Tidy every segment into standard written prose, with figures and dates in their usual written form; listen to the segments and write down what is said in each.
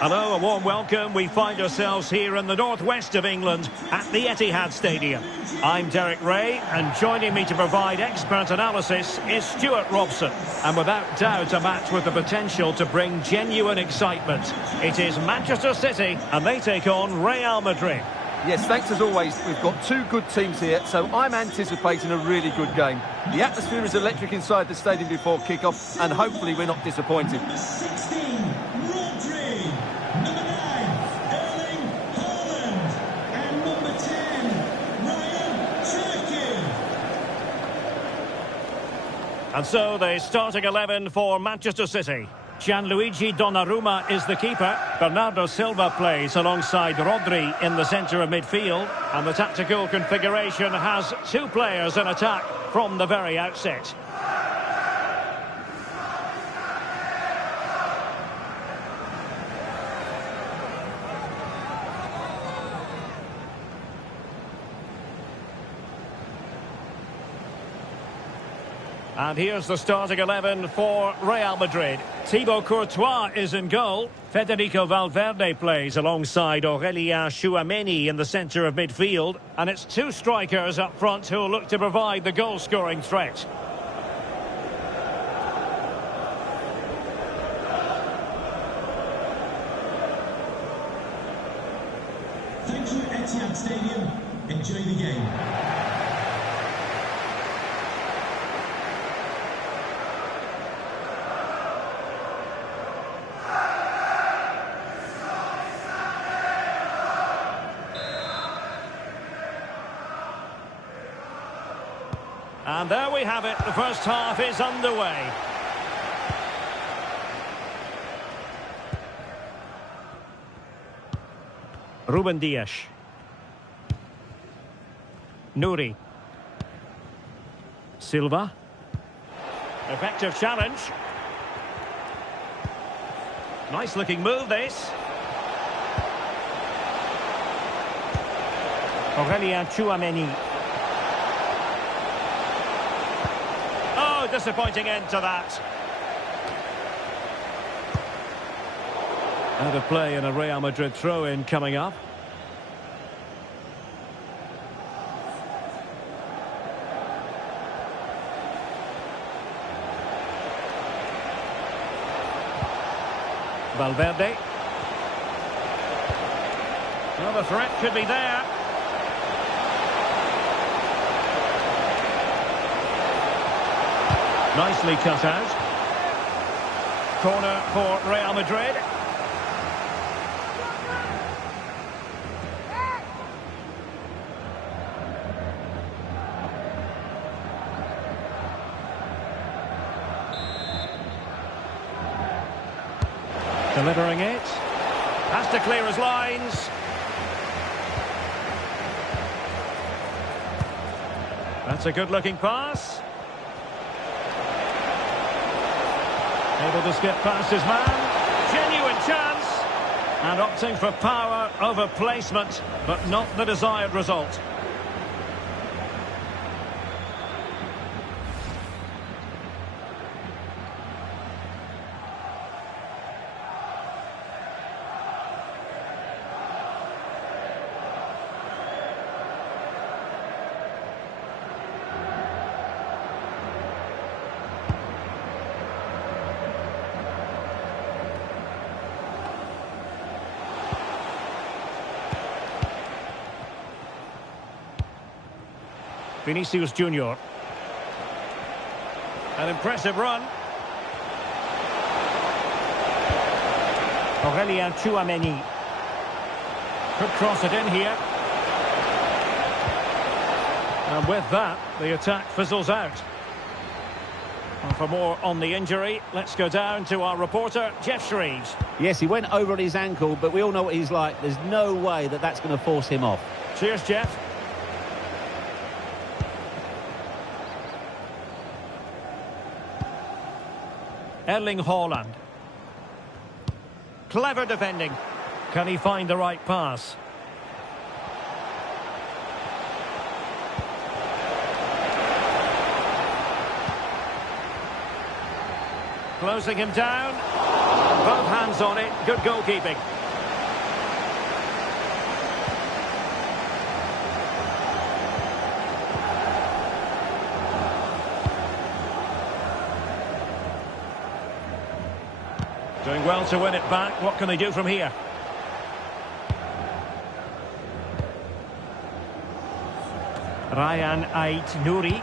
Hello, a warm welcome. We find ourselves here in the northwest of England at the Etihad Stadium. I'm Derek Ray, and joining me to provide expert analysis is Stuart Robson. And without doubt, a match with the potential to bring genuine excitement. It is Manchester City, and they take on Real Madrid. Yes, thanks as always. We've got two good teams here, so I'm anticipating a really good game. The atmosphere is electric inside the stadium before kick-off, and hopefully we're not disappointed. And so the starting 11 for Manchester City. Gianluigi Donnarumma is the keeper. Bernardo Silva plays alongside Rodri in the centre of midfield. And the tactical configuration has two players in attack from the very outset. And here's the starting 11 for Real Madrid. Thibaut Courtois is in goal. Federico Valverde plays alongside Aurélien Tchouameni in the centre of midfield. And it's two strikers up front who will look to provide the goal-scoring threat. Thank you, Etihad Stadium. Enjoy the game. And there we have it. The first half is underway. Ruben Dias. Nouri. Silva. Effective challenge. Nice looking move, this. Aurélien Tchouameni. Disappointing end to that. Out of play and a Real Madrid throw-in coming up. Valverde. Well, the threat could be there. Nicely cut out. Corner for Real Madrid. Delivering it. Has to clear his lines. That's a good-looking pass. Able to skip past his man. Genuine chance. And opting for power over placement, but not the desired result. Vinicius Junior. An impressive run. Aurélien Tchouameni. Could cross it in here. And with that, the attack fizzles out. And for more on the injury, let's go down to our reporter, Jeff Shreves. Yes, he went over on his ankle, but we all know what he's like. There's no way that that's going to force him off. Cheers, Jeff. Erling Haaland. Clever defending. Can he find the right pass? Closing him down. Both hands on it. Good goalkeeping. Doing well to win it back. What can they do from here? Ryan Ait-Nouri.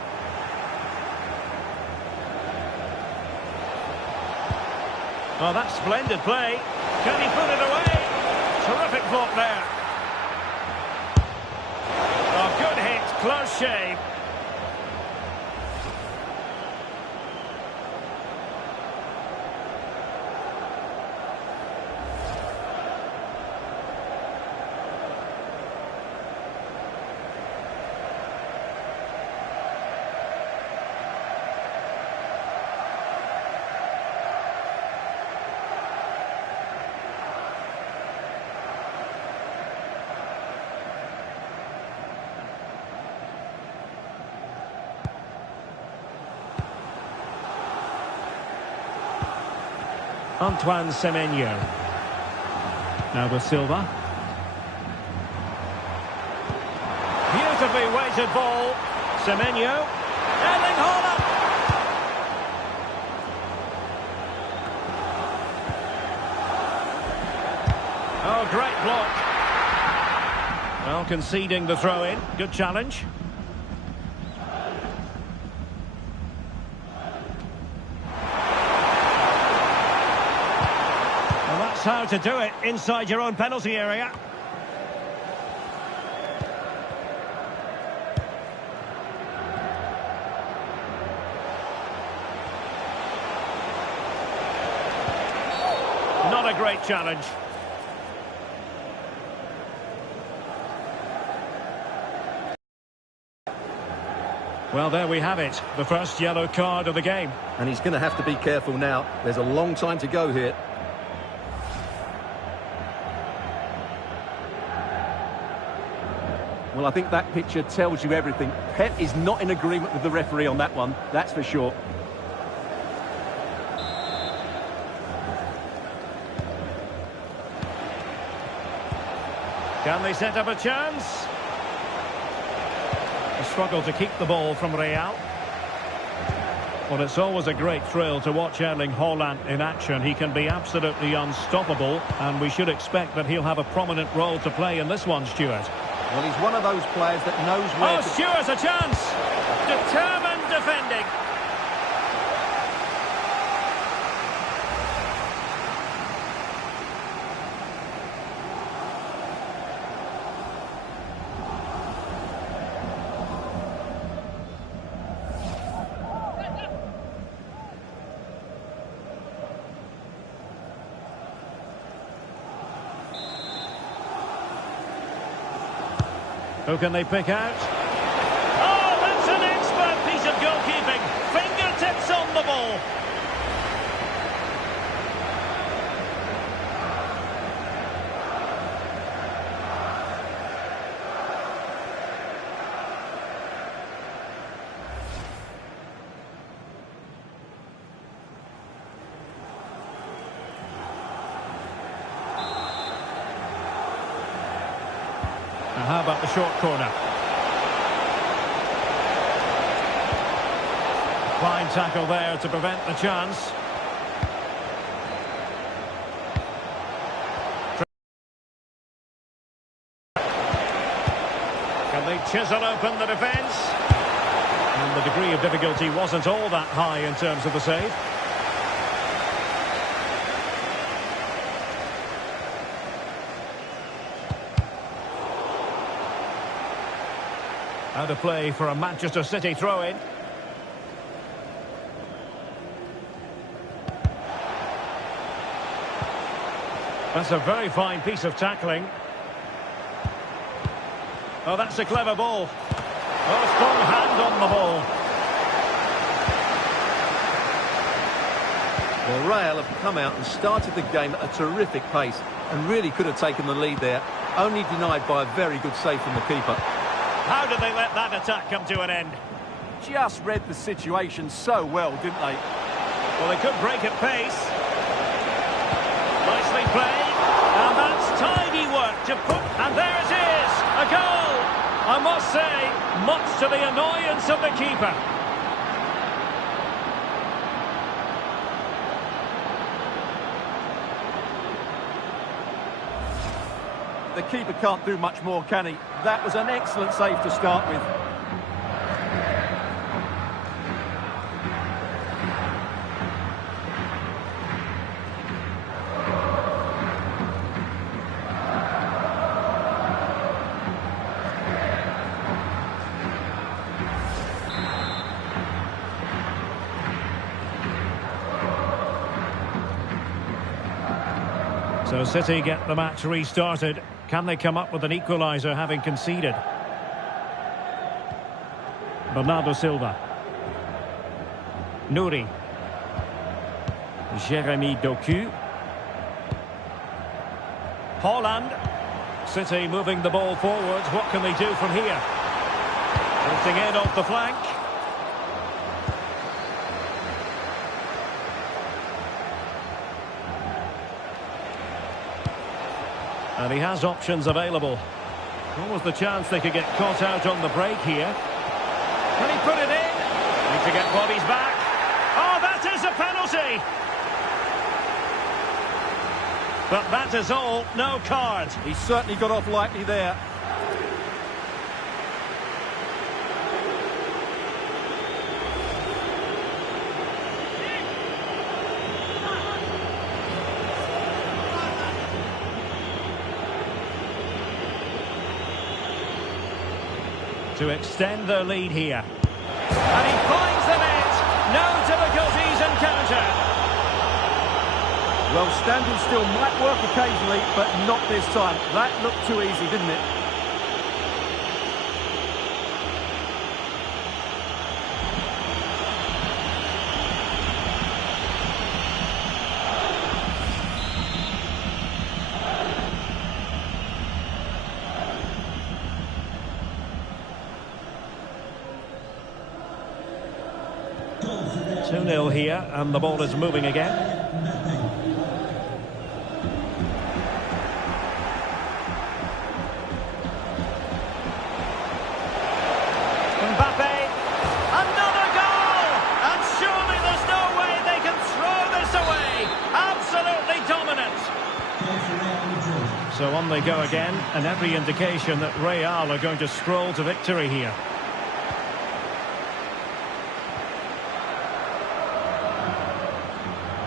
Oh, that's splendid play. Can he put it away? Terrific block there. Oh, good hit. Close shave. Antoine Semenyo. Now with Silva. Beautifully weighted ball. Semenyo. Erling Haaland. Oh, great block. Well, conceding the throw-in. Good challenge. How to do it inside your own penalty area. Not a great challenge. Well, there we have it. The first yellow card of the game. And he's going to have to be careful now. There's a long time to go here. Well, I think that picture tells you everything. Pep is not in agreement with the referee on that one, that's for sure. Can they set up a chance? A struggle to keep the ball from Real. Well, it's always a great thrill to watch Erling Haaland in action. He can be absolutely unstoppable, and we should expect that he'll have a prominent role to play in this one, Stuart. Well, he's one of those players that knows where to... Stewart, a chance! Determined defending. Who can they pick out? Oh, that's an expert piece of goalkeeping. Fingertips on the ball. Now, how about the short corner? Fine tackle there to prevent the chance. Can they chisel open the defence? And the degree of difficulty wasn't all that high in terms of the save. Out of play for a Manchester City throw-in. That's a very fine piece of tackling. Oh, that's a clever ball. Oh, strong hand on the ball. Well, Real have come out and started the game at a terrific pace and really could have taken the lead there, only denied by a very good save from the keeper. How did they let that attack come to an end? Just read the situation so well, didn't they? Well, they could break at pace. play. And that's tidy work to put... And there it is! A goal! I must say, much to the annoyance of the keeper. The keeper can't do much more, can he? That was an excellent save to start with. So City get the match restarted. Can they come up with an equaliser having conceded? Bernardo Silva. Nouri. Jeremy Doku. Haaland. City moving the ball forwards. What can they do from here? Drifting in off the flank. And he has options available. What was the chance they could get caught out on the break here? Can he put it in? Need to get bodies back. Oh, that is a penalty! But that is all, no card. He certainly got off lightly there. To extend their lead here. And he finds the net. No difficulties encountered. Well, standing still might work occasionally, but not this time. That looked too easy, didn't it? Goal. 2-0 here, and the ball is moving again. Mbappé, another goal! And surely there's no way they can throw this away. Absolutely dominant. Goal for Real Madrid. So on they go again, and every indication that Real are going to stroll to victory here.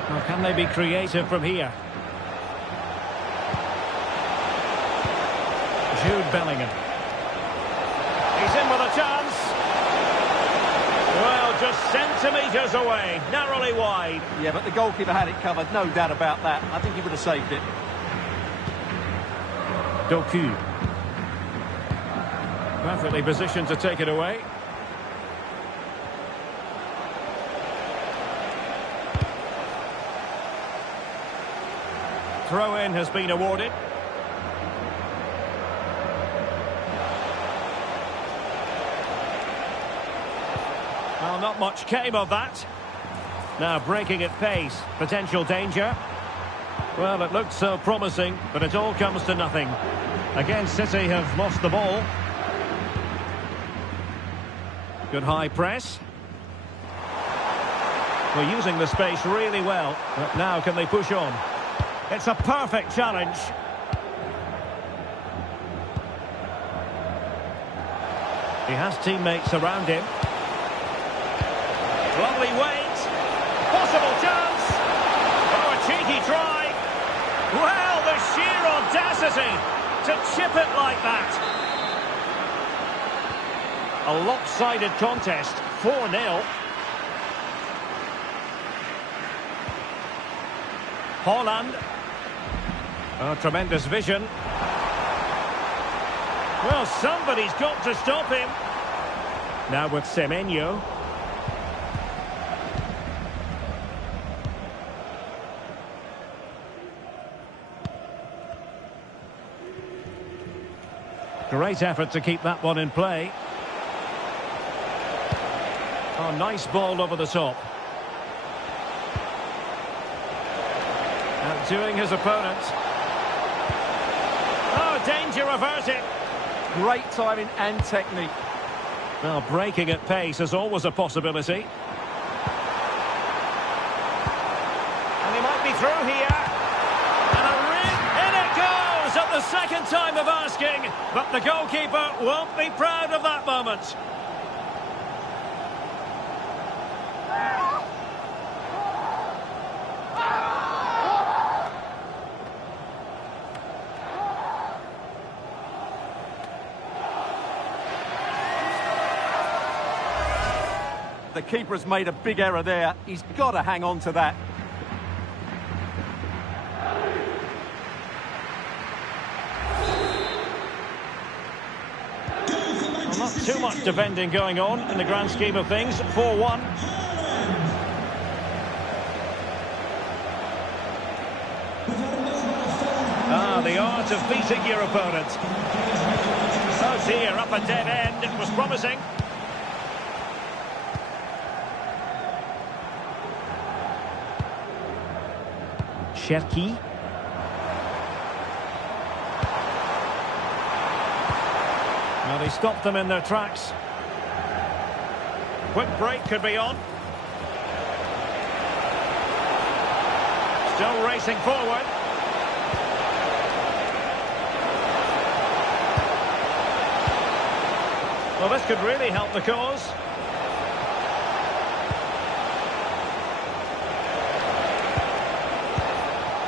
Now, can they be creative from here? Jude Bellingham. He's in with a chance. Well, just centimetres away, narrowly wide. Yeah, but the goalkeeper had it covered, no doubt about that. I think he would have saved it. Doku. Perfectly positioned to take it away. Throw-in has been awarded. Well, not much came of that. Now breaking at pace. Potential danger. Well, it looked so promising, but it all comes to nothing. Again, City have lost the ball. Good high press. We're using the space really well, but now can they push on? It's a perfect challenge. He has teammates around him. Lovely wait. Possible chance. Oh, a cheeky try. Well, the sheer audacity to chip it like that. A lopsided contest, 4-0. Haaland. Oh, tremendous vision. Well, somebody's got to stop him. Now with Semenyo. Great effort to keep that one in play. Oh, nice ball over the top. Outdoing his opponent. Oh, danger averted. Great timing and technique. Well, breaking at pace is always a possibility. And he might be through here. And in it goes at the second time of asking. But the goalkeeper won't be proud of that moment. The keeper has made a big error there. He's got to hang on to that. Well, not too much defending going on in the grand scheme of things. 4-1. The art of beating your opponent. Oh dear, up a dead end. It was promising. Cherki. Well, he stopped them in their tracks. Quick break could be on. Still racing forward. Well, this could really help the cause.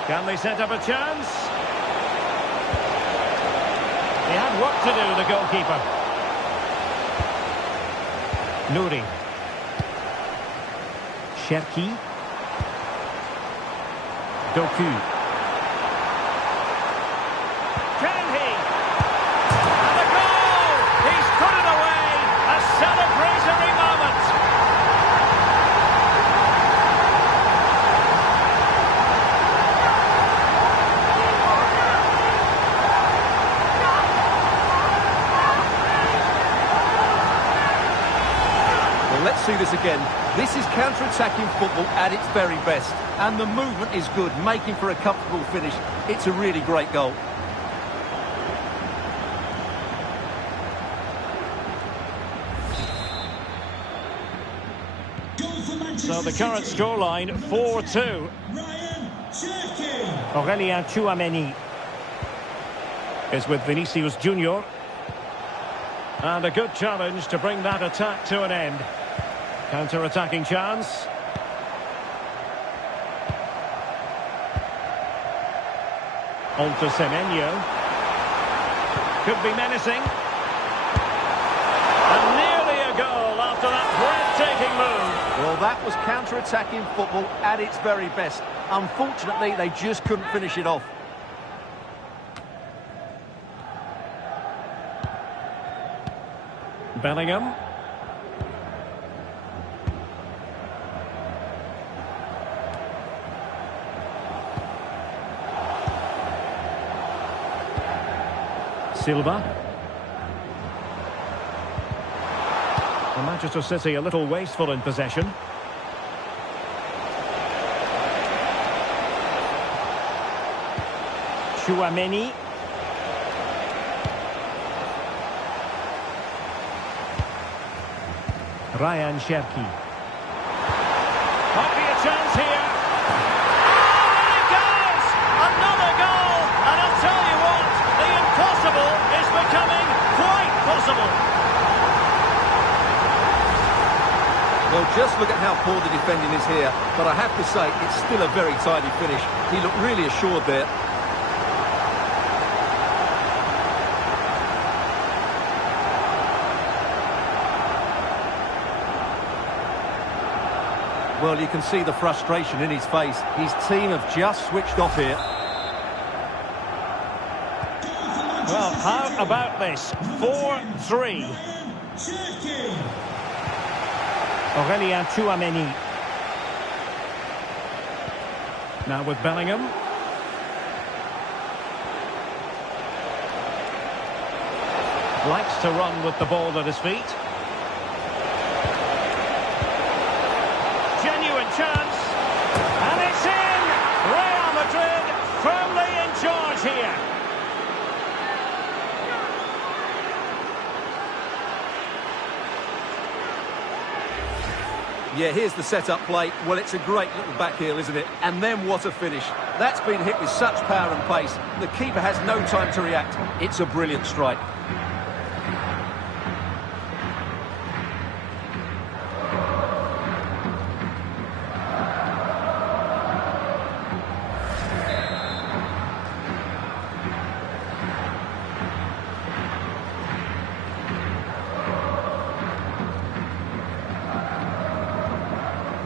Can they set up a chance? He had work to do, the goalkeeper. Nouri. Cherki. Doku. Can he? And the goal! He's put it away! A celebratory moment! Let's see this again. This is counter-attacking football at its very best. And the movement is good, making for a comfortable finish. It's a really great goal. So the current scoreline, 4-2. Aurélien Tchouameni is with Vinicius Junior. And a good challenge to bring that attack to an end. Counter-attacking chance. On to Semenyo. Could be menacing. And nearly a goal after that breathtaking move. Well, that was counter-attacking football at its very best. Unfortunately, they just couldn't finish it off. Bellingham. Silva. And Manchester City a little wasteful in possession. Tchouameni. Ryan Cherki. Might be a chance here. Oh, and it goes! Another goal! And I'll tell you what, the impossible is becoming quite possible. Well, just look at how poor the defending is here. But I have to say, it's still a very tidy finish. He looked really assured there. Well, you can see the frustration in his face. His team have just switched off here. Well, how about this? 4-3. Aurélien Tchouameni. Now with Bellingham. Likes to run with the ball at his feet. Genuine chance. And it's in! Real Madrid firmly in charge here. Yeah, here's the set-up play. Well, it's a great little back heel, isn't it? And then what a finish. That's been hit with such power and pace. The keeper has no time to react. It's a brilliant strike.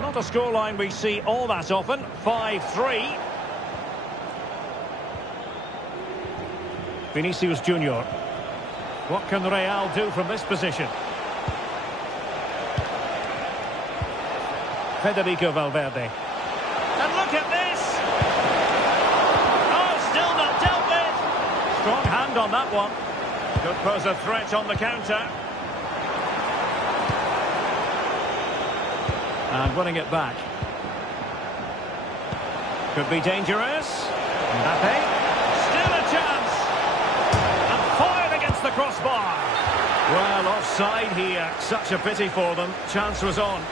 Not a scoreline we see all that often. 5-3. Vinicius Junior. What can Real do from this position? Federico Valverde. And look at this! Oh, still not dealt with! Strong hand on that one. Could pose a threat on the counter. And winning it back. Could be dangerous. Mbappé. Still a chance. And fired against the crossbar. Well, offside here. Such a pity for them. Chance was on.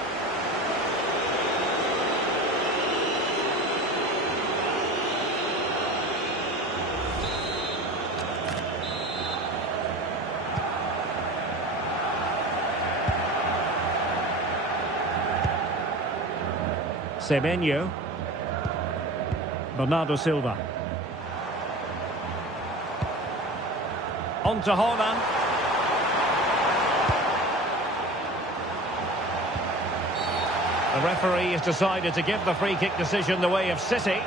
Semenyo. Bernardo Silva. On to Haaland. The referee has decided to give the free kick decision the way of City.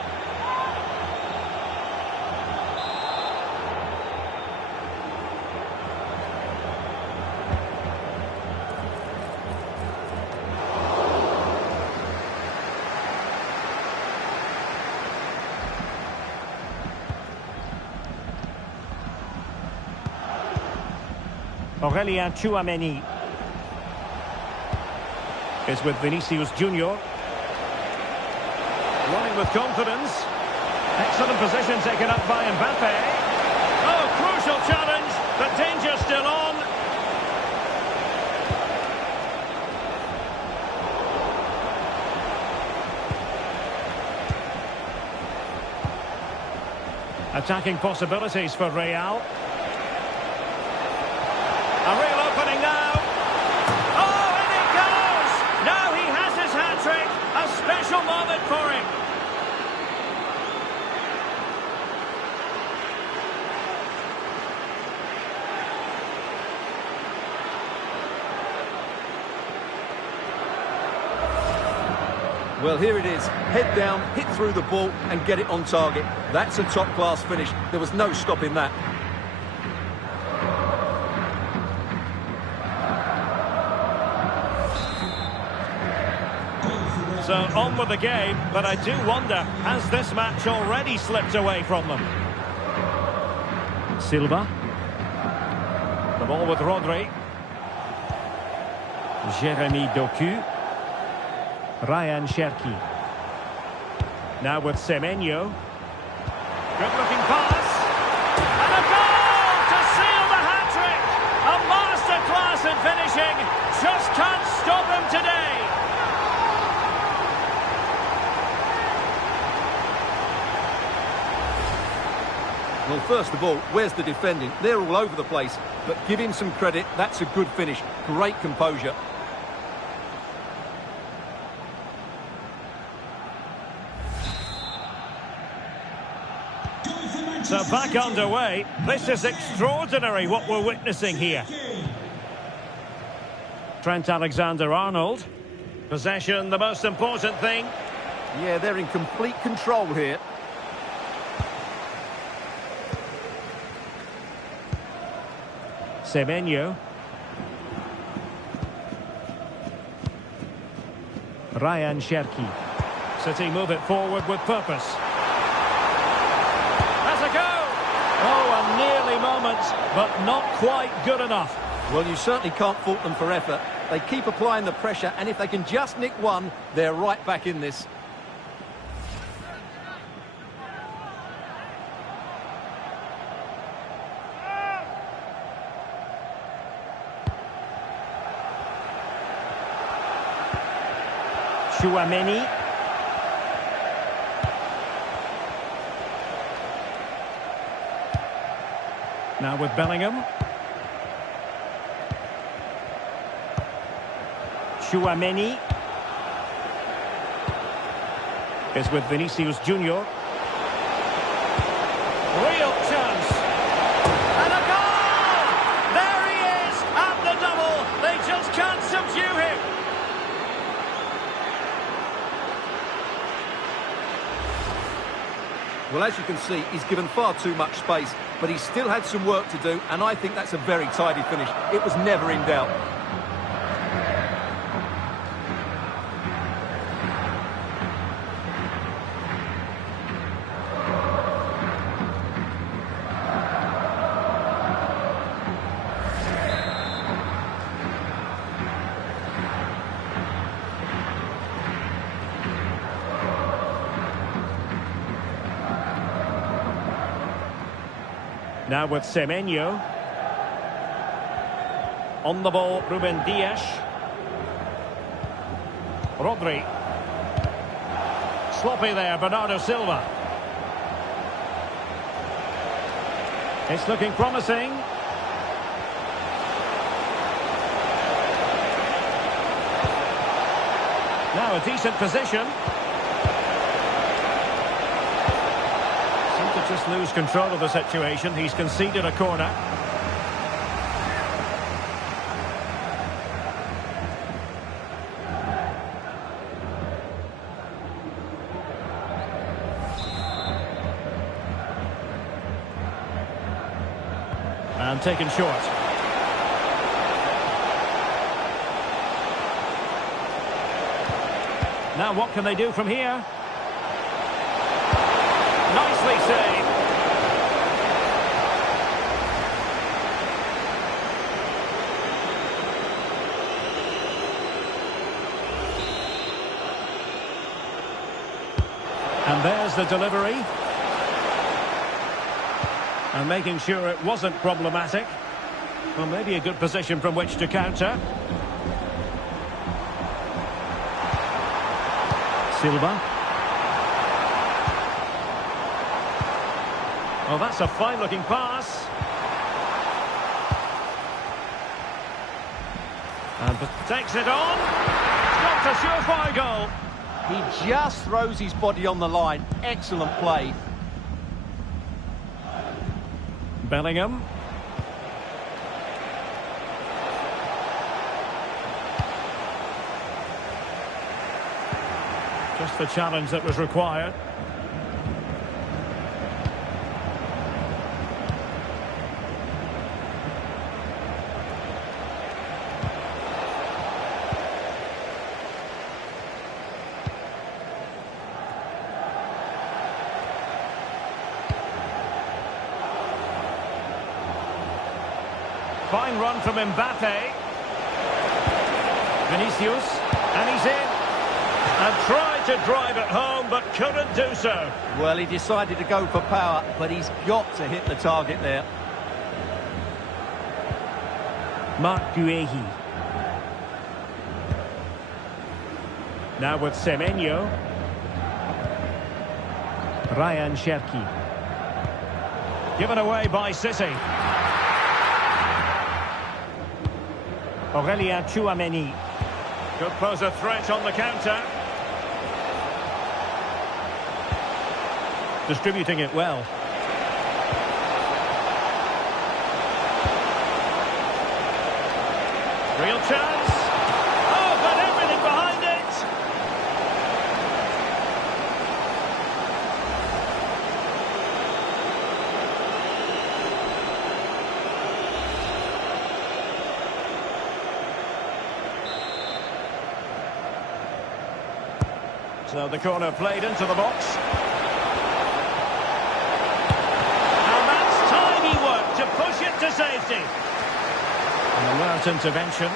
Aurelien Tchouameni is with Vinicius Junior. Running with confidence. Excellent position taken up by Mbappé. Oh, crucial challenge, but danger still on. Attacking possibilities for Real. A real opening now. Oh, in it goes! Now he has his hat-trick. A special moment for him. Well, here it is. Head down, hit through the ball and get it on target. That's a top-class finish. There was no stopping that. So on with the game, but I do wonder, has this match already slipped away from them? Silva. The ball with Rodri. Jeremy Doku. Ryan Cherki. Now with Semenyo. Good-looking pass. And a goal to seal the hat-trick! A masterclass in finishing. Just can't stop him today. Well, first of all, where's the defending? They're all over the place. But give him some credit. That's a good finish. Great composure. So back underway. This is extraordinary what we're witnessing here. Trent Alexander-Arnold. Possession, the most important thing. Yeah, they're in complete control here. Semenyo. Ryan Cherki. City move it forward with purpose. That's a go! Oh, a nearly moment, but not quite good enough. Well, you certainly can't fault them for effort. They keep applying the pressure, and if they can just nick one, they're right back in this. Tchouaméni. Now with Bellingham. Tchouaméni. Is with Vinicius Junior. Real chance. And a goal! There he is at the double. They just can't subdue him. Well, as you can see, he's given far too much space, but he still had some work to do, and I think that's a very tidy finish. It was never in doubt. Now with Semenyo. On the ball, Ruben Dias. Rodri. Sloppy there, Bernardo Silva. It's looking promising. Now a decent position. Just lose control of the situation. He's conceded a corner. And taken short. Now what can they do from here? Nicely saved. And there's the delivery. And making sure it wasn't problematic. Well, maybe a good position from which to counter. Silva. Oh, that's a fine-looking pass. And takes it on. Got a surefire goal. He just throws his body on the line. Excellent play. Bellingham. Just the challenge that was required. Fine run from Mbappé. Vinicius. And he's in. And tried to drive it home, but couldn't do so. Well, he decided to go for power, but he's got to hit the target there. Marc Guehi. Now with Semenyo. Ryan Cherki. Given away by City. Aurélien Tchouaméni. Could pose a threat on the counter. Distributing it well. Real chance. Oh, but everything behind it. So the corner played into the box. And that's tiny work to push it to safety. An alert intervention.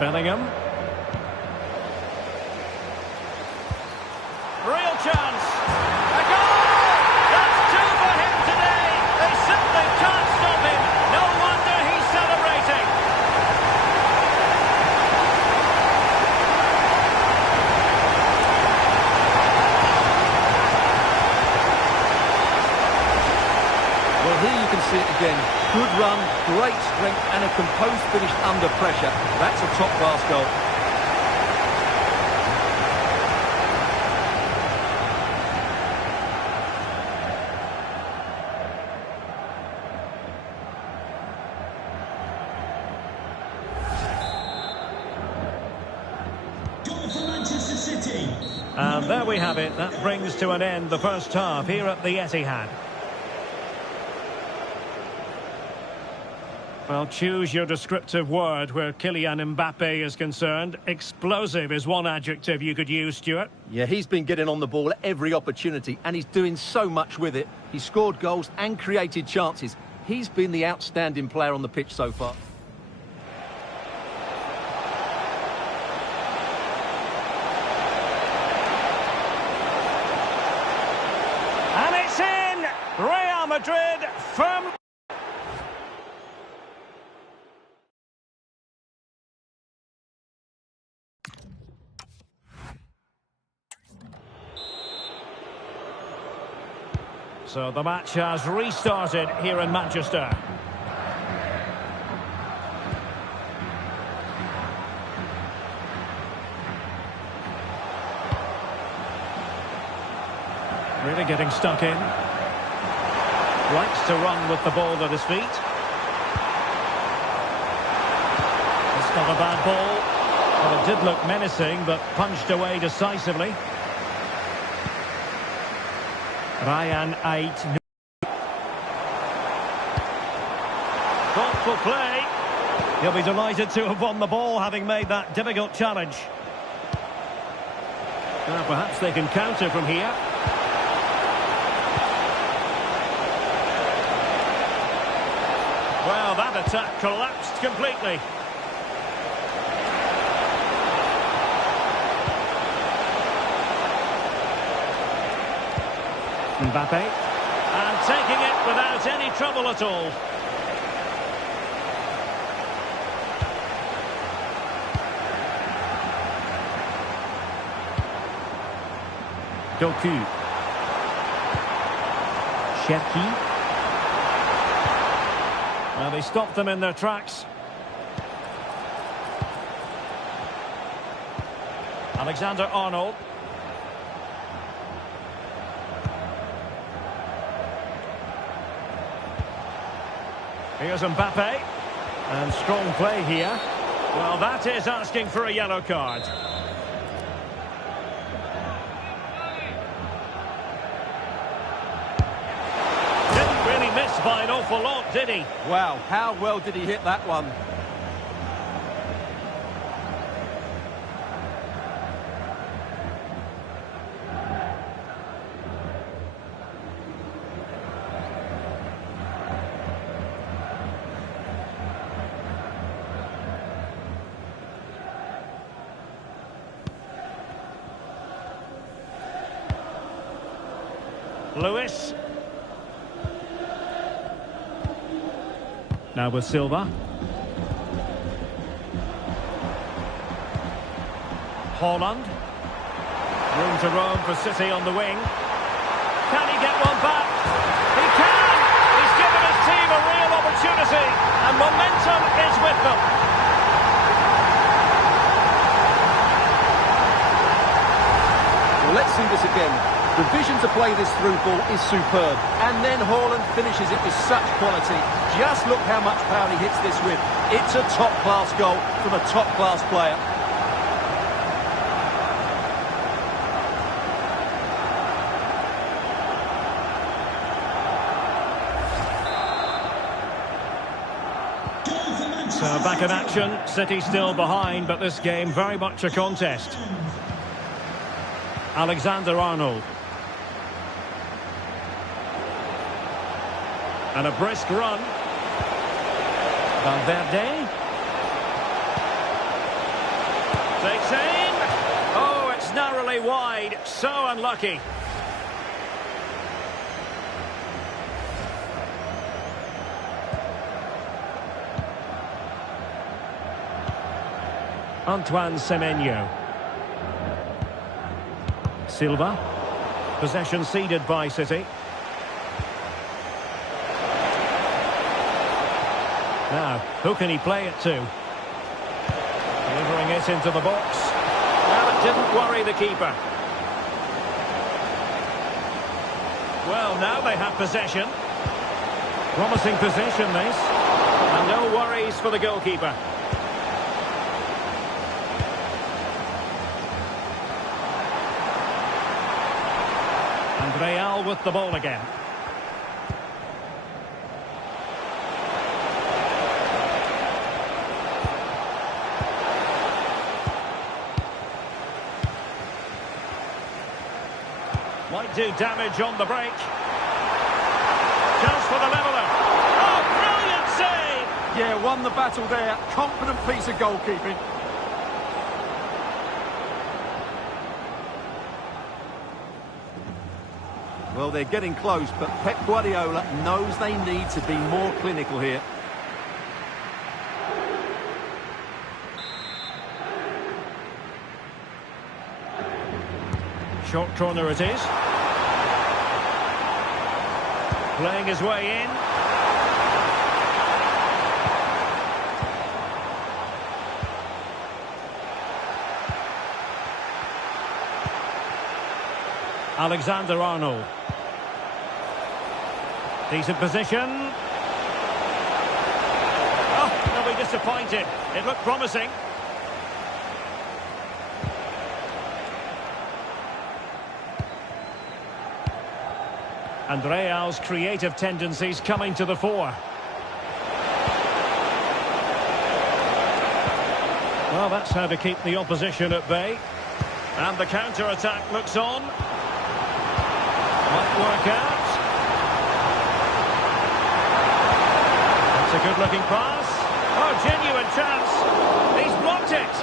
Bellingham. Real chance. A goal! That's two for him. Well, here you can see it again. Good run, great strength, and a composed finish under pressure. That's a top-class goal. Goal for Manchester City. And there we have it. That brings to an end the first half here at the Etihad. Well, choose your descriptive word where Kylian Mbappé is concerned. Explosive is one adjective you could use, Stuart. Yeah, he's been getting on the ball at every opportunity, and he's doing so much with it. He scored goals and created chances. He's been the outstanding player on the pitch so far. And it's in! Real Madrid firmly... So the match has restarted here in Manchester. Really getting stuck in. Likes to run with the ball at his feet. It's not a bad ball. Well, it did look menacing, but punched away decisively. Ryan Ait. Thoughtful play. He'll be delighted to have won the ball, having made that difficult challenge. Now, perhaps they can counter from here. Well, that attack collapsed completely. Mbappé, and taking it without any trouble at all. Doku. Cherki. Well, they stopped them in their tracks. Alexander-Arnold. Here's Mbappé. And strong play here. Well, that is asking for a yellow card. Didn't really miss by an awful lot, did he? Wow, how well did he hit that one? Lewis. Now with Silva. Haaland. Room to roam for City on the wing. Can he get one back? He can! He's given his team a real opportunity, and momentum is with them. Well, let's see this again. The vision to play this through ball is superb. And then Haaland finishes it with such quality. Just look how much power he hits this with. It's a top-class goal from a top-class player. So back in action. City still behind, but this game very much a contest. Alexander-Arnold. And a brisk run. Valverde. Takes aim. Oh, it's narrowly wide. So unlucky. Antoine Semenyo. Silva. Possession ceded by City. Now, who can he play it to? Delivering it into the box. Well, it didn't worry the keeper. Well, now they have possession. Promising position, this. And no worries for the goalkeeper. And Real with the ball again. Might do damage on the break. Chance for the leveller. Oh, brilliant save! Yeah, won the battle there. Confident piece of goalkeeping. Well, they're getting close, but Pep Guardiola knows they need to be more clinical here. Short corner it is. Playing his way in. Alexander-Arnold. Decent position. Oh, they'll be disappointed. It looked promising. And Real's creative tendencies coming to the fore. Well, that's how to keep the opposition at bay. And the counter-attack looks on. Might work out. That's a good-looking pass. Oh, genuine chance. He's blocked it.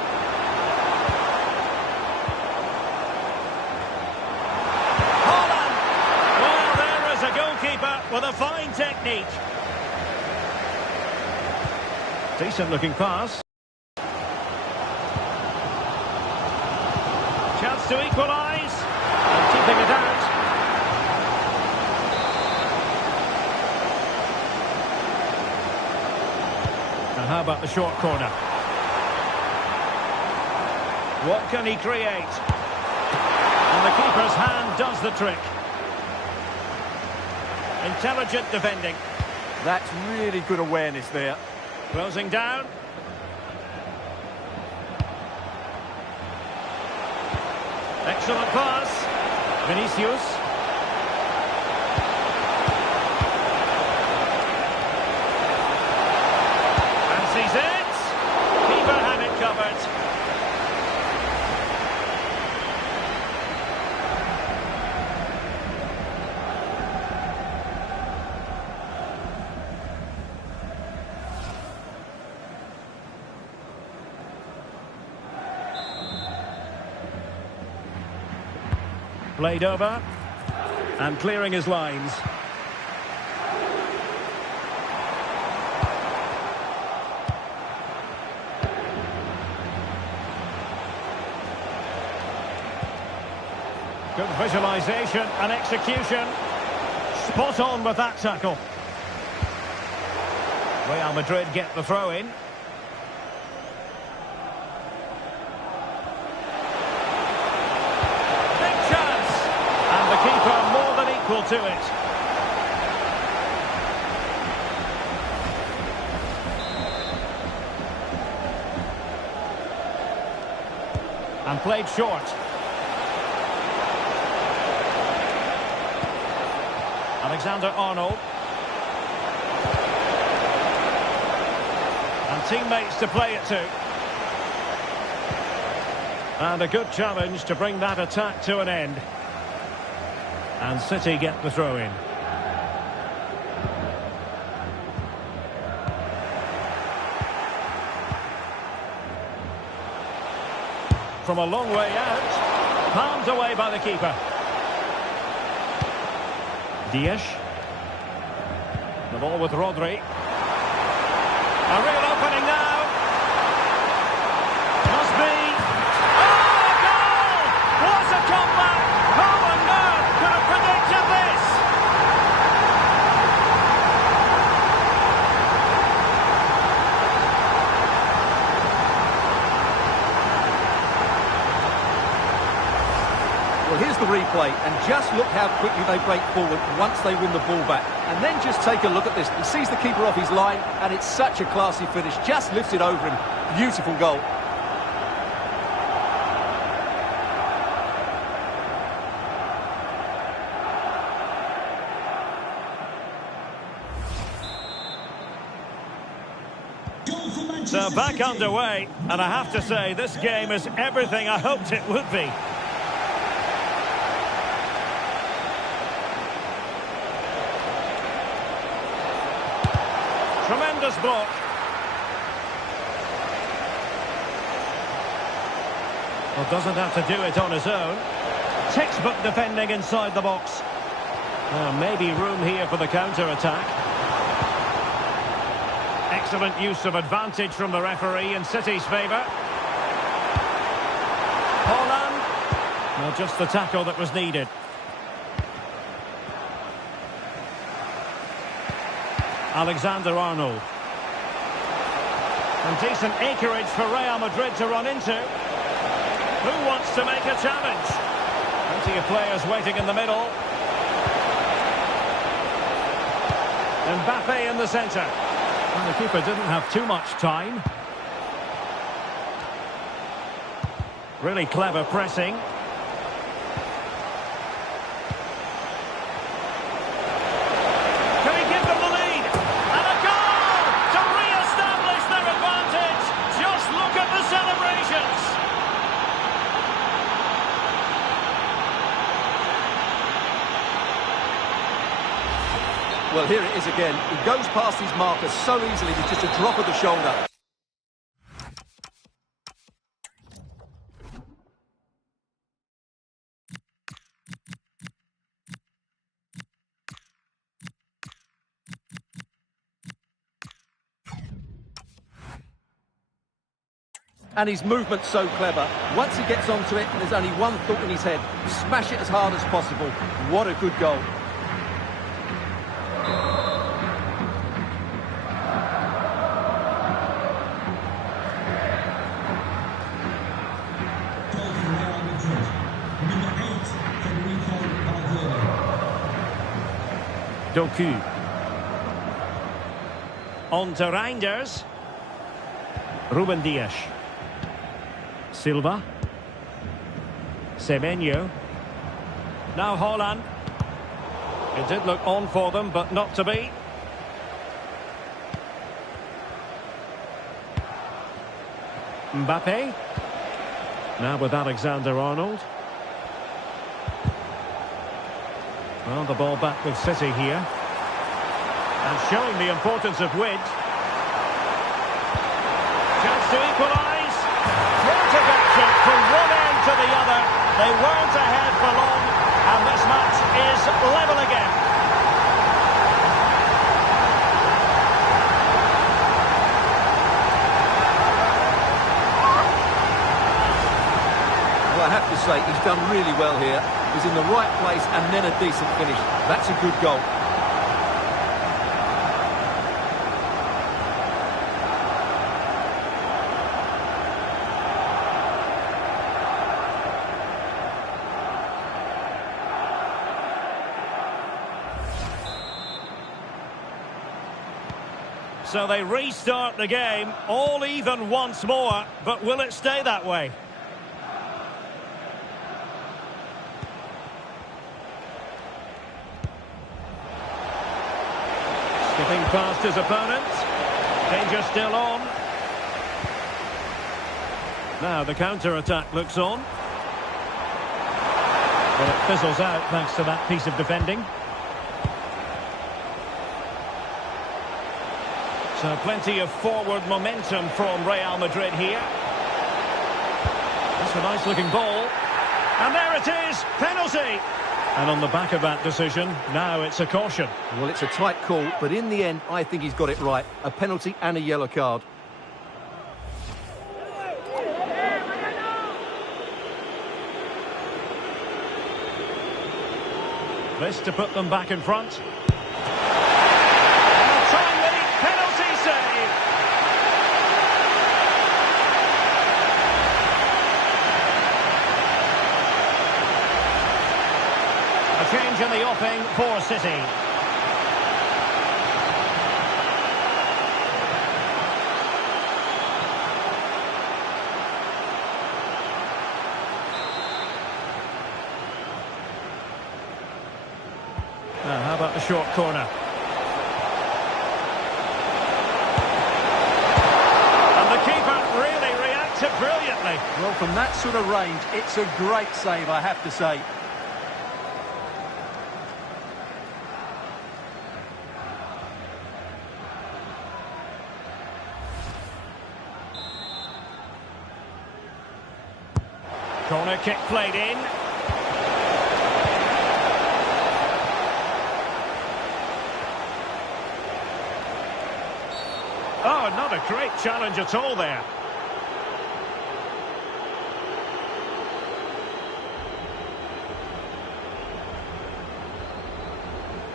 Haaland. Well, there is a goalkeeper with a fine technique. Decent-looking pass. Chance to equalise. And keeping it out. And how about the short corner? What can he create? And the keeper's hand does the trick. Intelligent defending. That's really good awareness there. Closing down. Excellent pass. Vinicius. Sees it. Keeper had it covered. Played over and clearing his lines. Good visualisation and execution. Spot on with that tackle. Real Madrid get the throw in. Big chance. And the keeper more than equal to it. And played short. Alexander-Arnold. And teammates to play it to. And a good challenge to bring that attack to an end. And City get the throw in. From a long way out. Palmed away by the keeper. Diaz. The ball with Rodri. A real opening now. Must be. Oh, goal! What a comeback! Who on earth could have predicted this? Here's the replay, and just look how quickly they break forward once they win the ball back. And then just take a look at this. He sees the keeper off his line, and it's such a classy finish. Just lifts it over him. Beautiful goal. So back underway, and I have to say, this game is everything I hoped it would be. Tremendous block. Well, doesn't have to do it on his own. Textbook defending inside the box. Maybe room here for the counter-attack. Excellent use of advantage from the referee in City's favour. Haaland. Well, just the tackle that was needed. Alexander-Arnold. And decent acreage for Real Madrid to run into. Who wants to make a challenge? Plenty of players waiting in the middle. Mbappé in the centre. And the keeper didn't have too much time. Really clever pressing. Can he give them the lead? And a goal to re-establish their advantage. Just look at the celebrations. Well, here it is again. He goes past his marker so easily with just a drop of the shoulder. And his movement's so clever. Once he gets onto it, there's only one thought in his head. Smash it as hard as possible. What a good goal. Doku. On to Reinders. Ruben Dias. Silva. Semenyo. Now Haaland. It did look on for them, but not to be. Mbappé. Now with Alexander-Arnold. Well, the ball back with City here. And showing the importance of width. Chance to equalise. Frantic action from one end to the other. They weren't ahead for long. And this match is level again. Well, I have to say, he's done really well here. He's in the right place and then a decent finish. That's a good goal. So they restart the game, all even once more, but will it stay that way? Skipping past his opponent. Danger still on. Now the counter-attack looks on. Well, it fizzles out thanks to that piece of defending. So plenty of forward momentum from Real Madrid here. That's a nice looking ball. And there it is, penalty. And on the back of that decision, now it's a caution. Well, it's a tight call, but in the end, I think he's got it right. A penalty and a yellow card. This to put them back in front. And a timely penalty save. offing for City. Now, how about the short corner? And the keeper really reacted brilliantly. Well, from that sort of range, it's a great save, I have to say. Corner kick played in. Oh, not a great challenge at all there.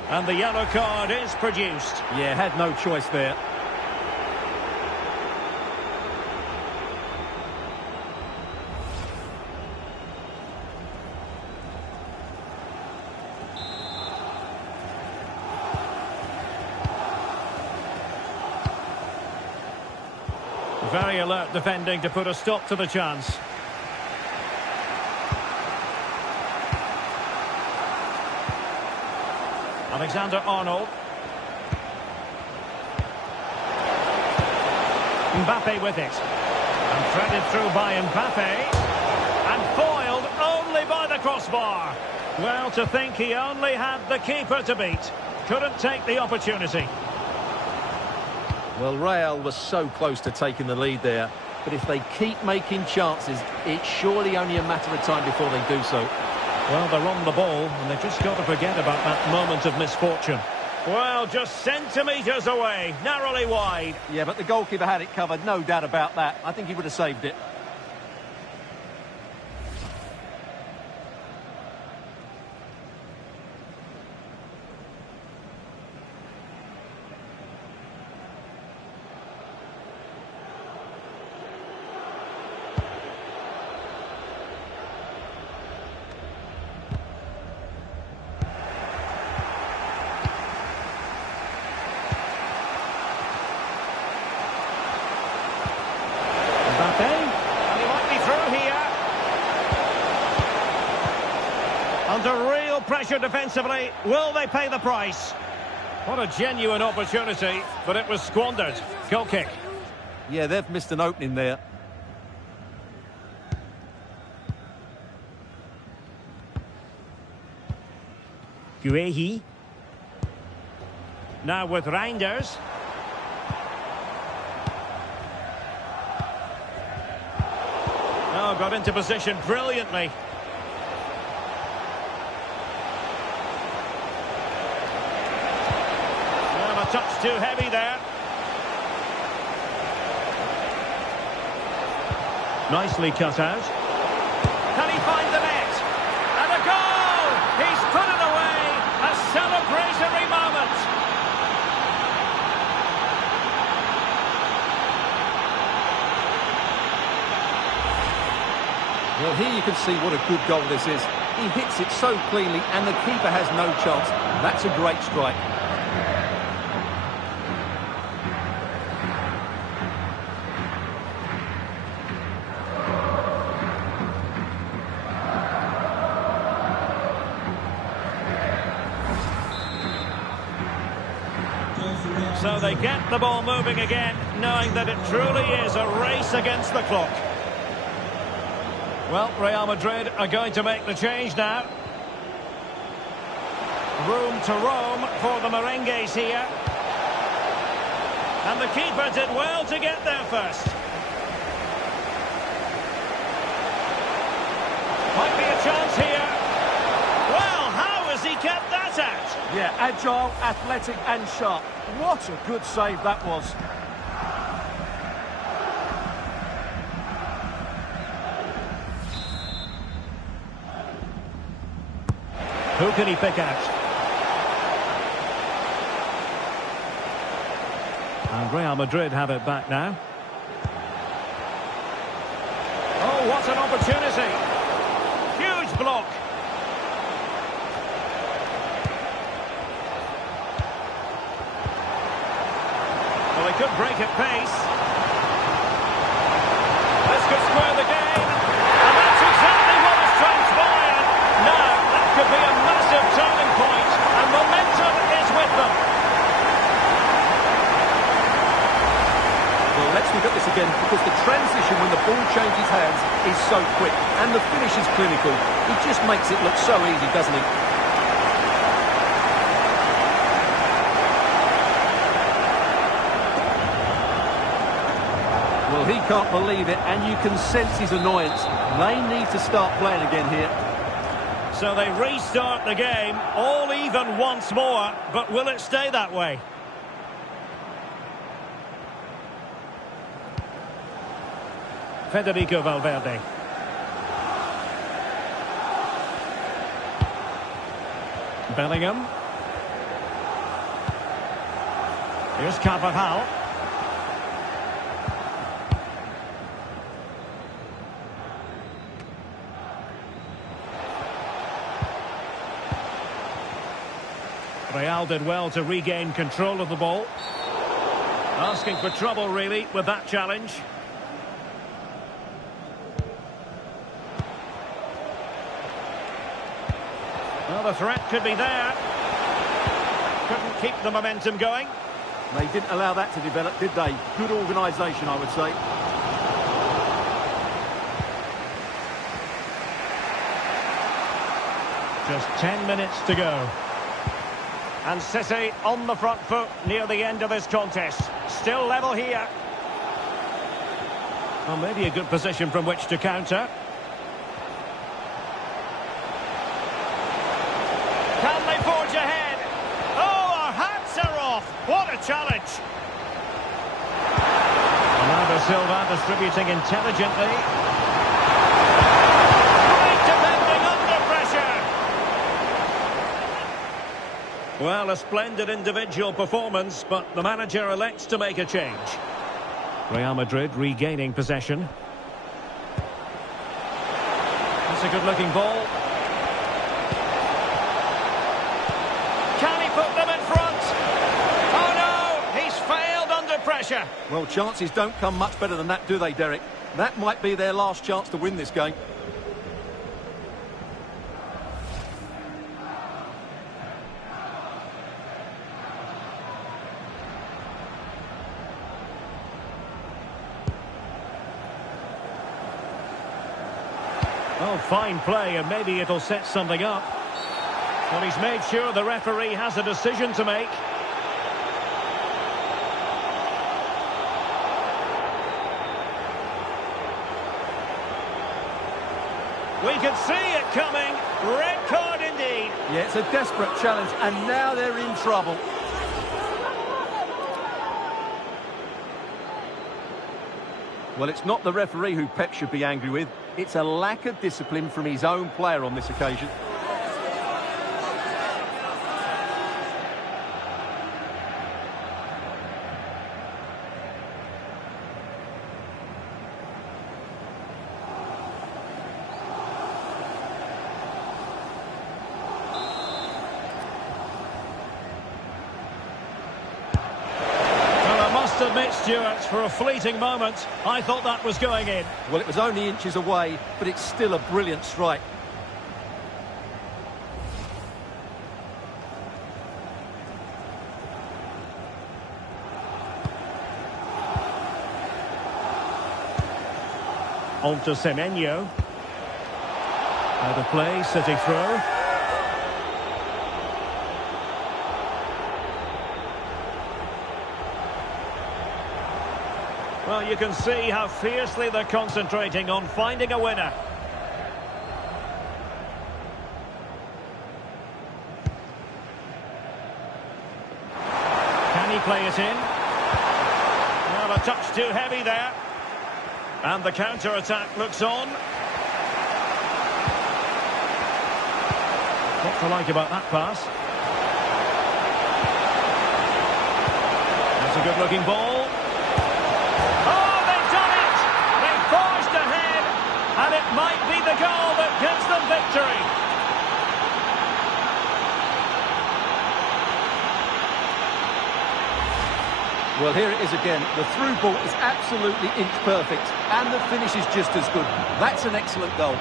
And the yellow card is produced. Yeah, had no choice there. Very alert defending to put a stop to the chance. Alexander-Arnold. Mbappé with it. And threaded through by Mbappé. And foiled only by the crossbar. Well, to think he only had the keeper to beat. Couldn't take the opportunity. Well, Real was so close to taking the lead there, but if they keep making chances, it's surely only a matter of time before they do so. Well, they're on the ball, and they've just got to forget about that moment of misfortune. Well, just centimetres away, narrowly wide. Yeah, but the goalkeeper had it covered, no doubt about that. I think he would have saved it. Under real pressure defensively, will they pay the price? What a genuine opportunity, but it was squandered. Goal kick. Yeah, they've missed an opening there. Guehi. Now with Reinders. Oh, got into position brilliantly. Well, a touch too heavy there. Nicely cut out. Can he find the net? And a goal! He's put it away! A celebratory moment! Well, here you can see what a good goal this is. He hits it so cleanly and the keeper has no chance. That's a great strike. So they get the ball moving again, knowing that it truly is a race against the clock. Well, Real Madrid are going to make the change now. Room to roam for the merengues here. And the keeper did well to get there first. Might be a chance here. Well, how has he kept that out? Yeah, agile, athletic and sharp. What a good save that was. Who can he pick out? And Real Madrid have it back now. Oh, what an opportunity! Huge block. Well, they could break at pace. This could square the game. And that's exactly what has transpired. Now, that could be a massive turning point, and momentum is with them. Well, let's look at this again, because the transition when the ball changes hands is so quick, and the finish is clinical. He just makes it look so easy, doesn't he? Well, he can't believe it, and you can sense his annoyance. They need to start playing again here. So they restart the game, all even once more, but will it stay that way? Federico Valverde. Bellingham. Here's Carvajal. Real did well to regain control of the ball. Asking for trouble, really, with that challenge. Well, the threat could be there. Couldn't keep the momentum going. They didn't allow that to develop, did they? Good organisation, I would say. Just 10 minutes to go. And City on the front foot near the end of this contest. Still level here. Well, maybe a good position from which to counter. Can they forge ahead? Oh, our hats are off. What a challenge. Bernardo Silva distributing intelligently. Great defending under pressure. Well, a splendid individual performance, but the manager elects to make a change. Real Madrid regaining possession. That's a good-looking ball. Can he put them in front? Oh no, he's failed under pressure. Well, chances don't come much better than that, do they, Derek? That might be their last chance to win this game. Oh, fine play, and maybe it'll set something up. Well, he's made sure the referee has a decision to make. We can see it coming. Red card indeed. Yeah, it's a desperate challenge, and now they're in trouble. Well, it's not the referee who Pep should be angry with. It's a lack of discipline from his own player on this occasion. Admit, Stuart, for a fleeting moment, I thought that was going in. Well, it was only inches away, but it's still a brilliant strike. On to Semenyo. Out of play, City throw. Well, you can see how fiercely they're concentrating on finding a winner. Can he play it in? Well, a touch too heavy there. And the counter-attack looks on. What to like about that pass? That's a good-looking ball. And it might be the goal that gives them victory. Well, here it is again. The through ball is absolutely inch perfect, and the finish is just as good. That's an excellent goal.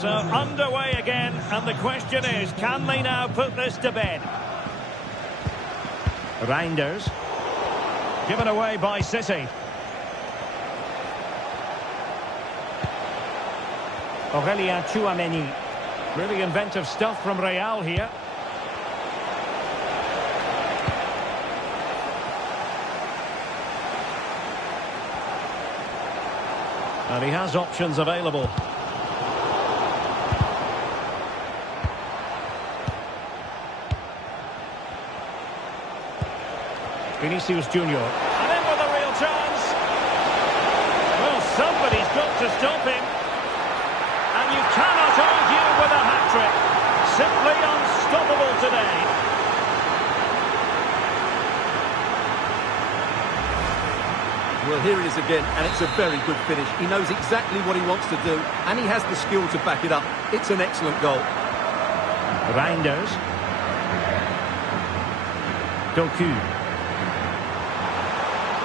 So underway again, and the question is, can they now put this to bed? Reinders. Given away by City. Aurelien Tchouameni. Really inventive stuff from Real here. And he has options available. Vinicius Junior. And in with a real chance. Well, somebody's got to stop him. And you cannot argue with a hat-trick. Simply unstoppable today. Well, here it is again, and it's a very good finish. He knows exactly what he wants to do, and he has the skill to back it up. It's an excellent goal. Reinders. Doku.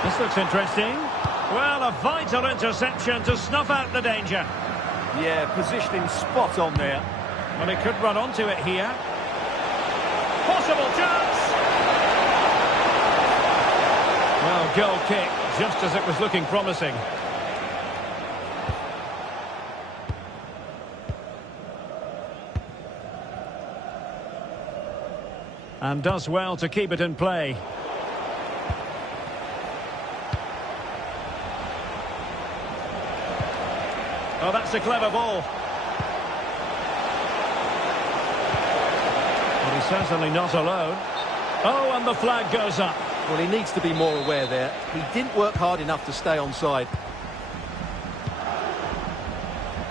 This looks interesting. Well, a vital interception to snuff out the danger. Yeah, positioning spot on there. Well, he could run onto it here. Possible chance! Well, goal kick, just as it was looking promising. And does well to keep it in play. Oh, that's a clever ball. Well, he's certainly not alone. Oh, and the flag goes up. Well, he needs to be more aware there. He didn't work hard enough to stay onside.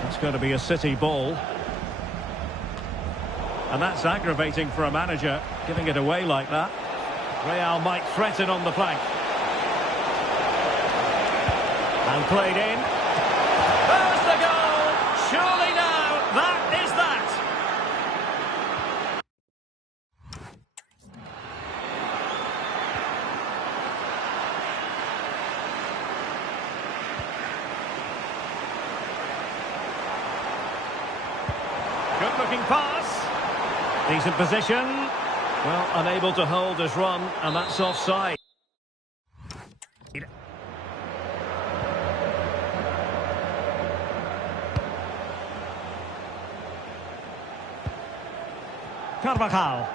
It's going to be a City ball. And that's aggravating for a manager, giving it away like that. Real might threaten on the flank. And played in. There's the goal! Surely now, that is that! Good-looking pass. Decent position. Well, unable to hold his run, and that's offside. Carvajal.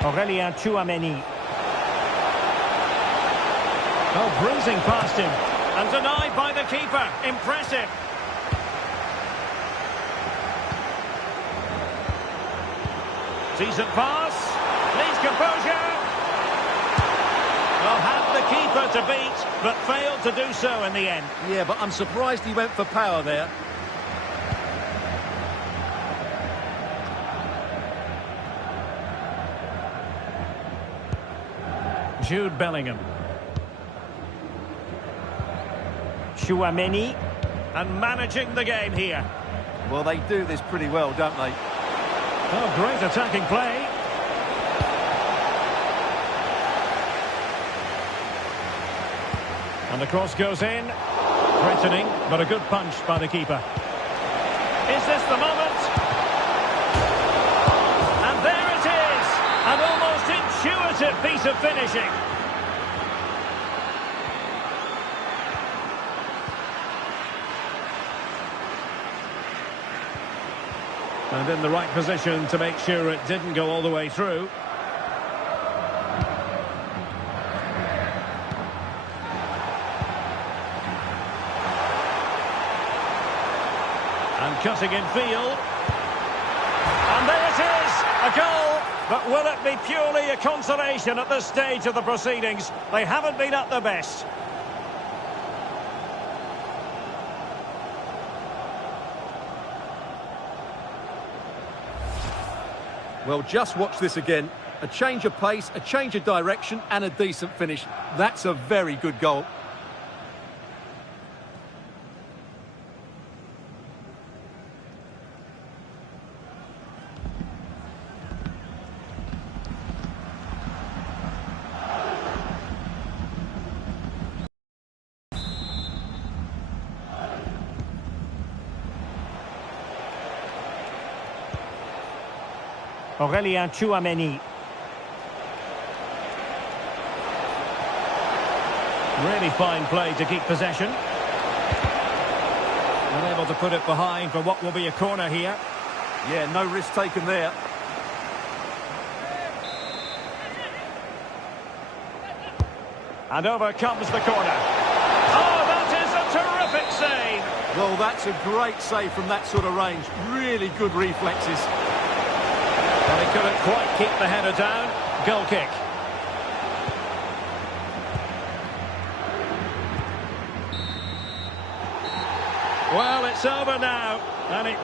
Aurelien Tchouameni. Oh, breezing past him. And denied by the keeper. Impressive. Decent pass. Needs composure. Well, had the keeper to beat, but failed to do so in the end. Yeah, but I'm surprised he went for power there. Jude Bellingham. Tchouameni. And managing the game here. Well, they do this pretty well, don't they? Oh, great attacking play. And the cross goes in. Threatening, but a good punch by the keeper. Is this the moment? ways of finishing. And in the right position to make sure it didn't go all the way through. And cutting in field. And there it is, a goal. But will it be purely a consolation at this stage of the proceedings? They haven't been at their best. Well, just watch this again. A change of pace, a change of direction, and a decent finish. That's a very good goal. Aurélien Tchouameni. Really fine play to keep possession. Unable to put it behind for what will be a corner here. Yeah, no risk taken there. And over comes the corner. Oh, that is a terrific save! Well, that's a great save from that sort of range. Really good reflexes. Well, he couldn't quite keep the header down. Goal kick. Well, it's over now. And it...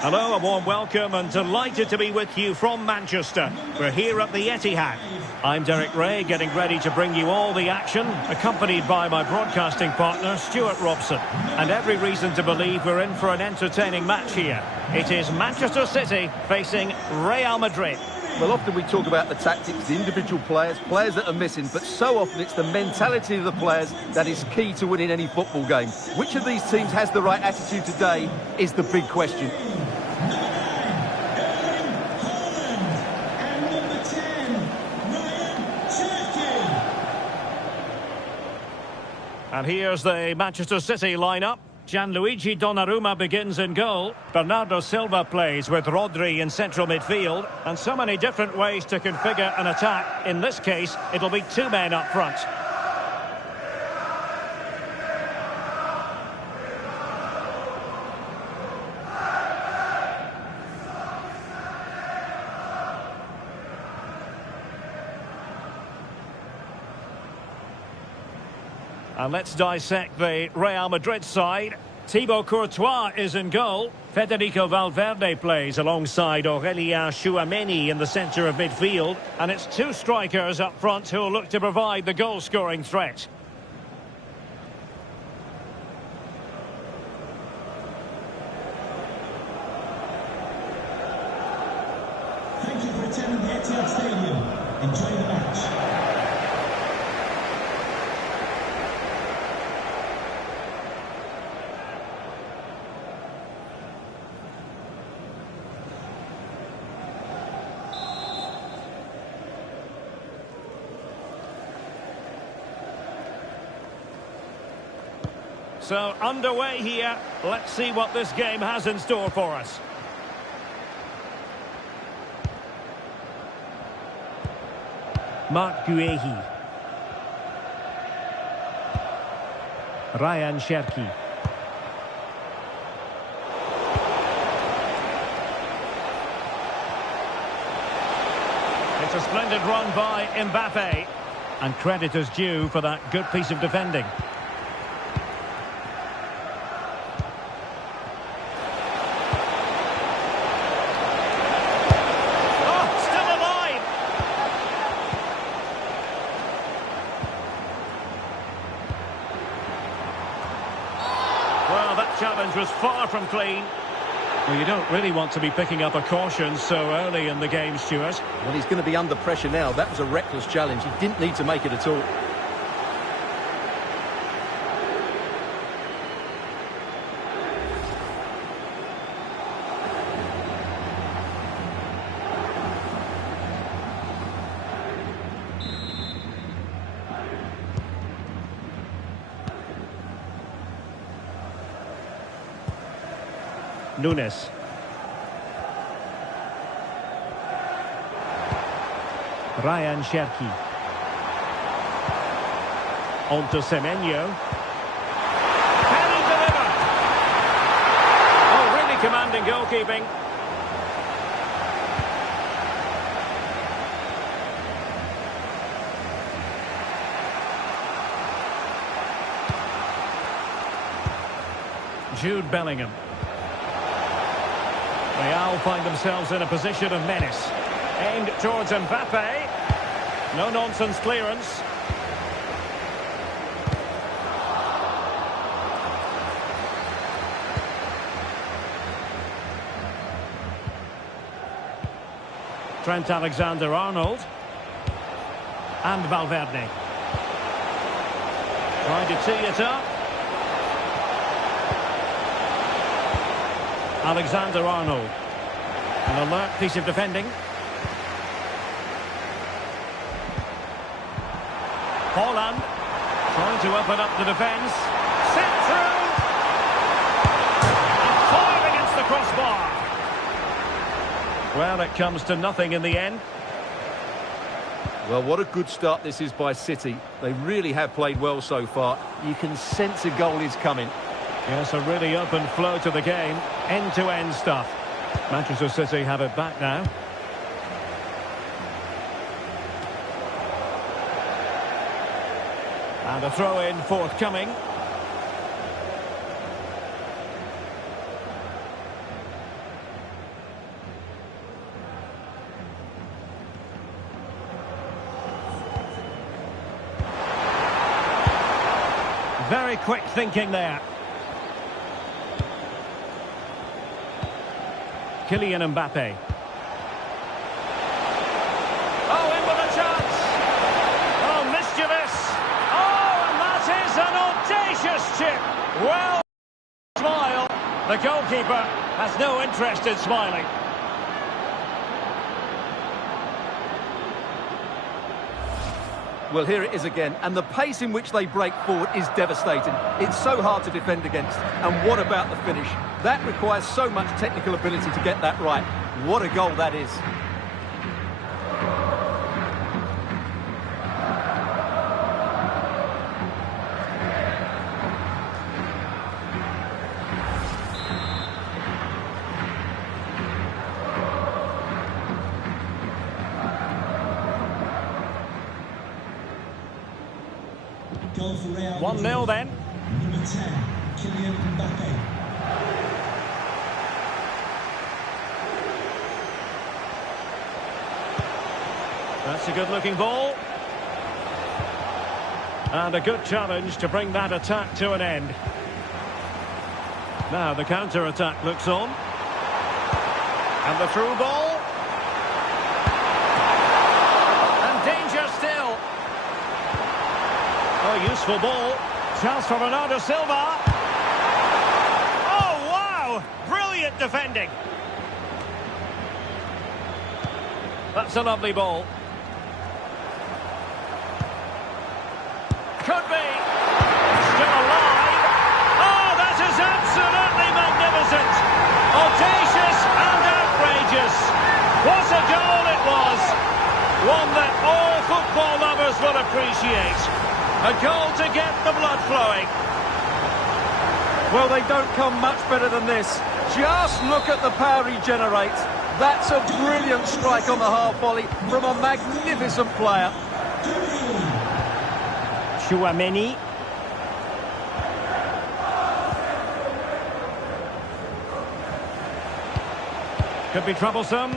Hello, a warm welcome and delighted to be with you from Manchester. We're here at the Etihad. I'm Derek Ray, getting ready to bring you all the action, accompanied by my broadcasting partner, Stuart Robson. And every reason to believe we're in for an entertaining match here. It is Manchester City facing Real Madrid. Well, often we talk about the tactics, the individual players that are missing, but so often it's the mentality of the players that is key to winning any football game. Which of these teams has the right attitude today is the big question. And here's the Manchester City lineup. Gianluigi Donnarumma begins in goal. Bernardo Silva plays with Rodri in central midfield. And so many different ways to configure an attack. In this case, it'll be two men up front. And let's dissect the Real Madrid side. Thibaut Courtois is in goal. Federico Valverde plays alongside Aurélien Tchouameni in the centre of midfield. And it's two strikers up front who will look to provide the goal-scoring threat. Thank you for attending the Etihad Stadium. Enjoy the match. So, underway here. Let's see what this game has in store for us. Marc Guehi. Ryan Cherki. It's a splendid run by Mbappé. And credit is due for that good piece of defending. Challenge was far from clean. Well, you don't really want to be picking up a caution so early in the game, Stuart. Well, he's going to be under pressure now. That was a reckless challenge. He didn't need to make it at all. Nunes. Ryan Cherki. On to Semenyo. Can he deliver? Oh, really commanding goalkeeping. Jude Bellingham. Real find themselves in a position of menace. Aimed towards Mbappé. No-nonsense clearance. Trent Alexander-Arnold. And Valverde. Trying to tee it up. Alexander-Arnold. An alert piece of defending. Haaland. Trying to open up the defence. Set through. And fired against the crossbar. Well, it comes to nothing in the end. Well, what a good start this is by City. They really have played well so far. You can sense a goal is coming. Yes, a really open flow to the game. End-to-end stuff. Manchester City have it back now. And a throw-in forthcoming. Very quick thinking there. Kylian Mbappé. Oh, in with a chance. Oh, mischievous. Oh, and that is an audacious chip. Well, smile. The goalkeeper has no interest in smiling. Well, here it is again, and the pace in which they break forward is devastating. It's so hard to defend against, and what about the finish? That requires so much technical ability to get that right. What a goal that is. Goal for Real 1-0 then. Number 10, Kylian Mbappé. That's a good-looking ball. And a good challenge to bring that attack to an end. Now the counter-attack looks on. And the through ball. And danger still. Oh, useful ball. Chance for Bernardo Silva. Oh, wow! Brilliant defending. That's a lovely ball. Could be. Still alive. Oh, that is absolutely magnificent. Audacious and outrageous. What a goal it was. One that all football lovers will appreciate. A goal to get the blood flowing. Well, they don't come much better than this. Just look at the power he generates. That's a brilliant strike on the half volley from a magnificent player. Chouameni. Could be troublesome.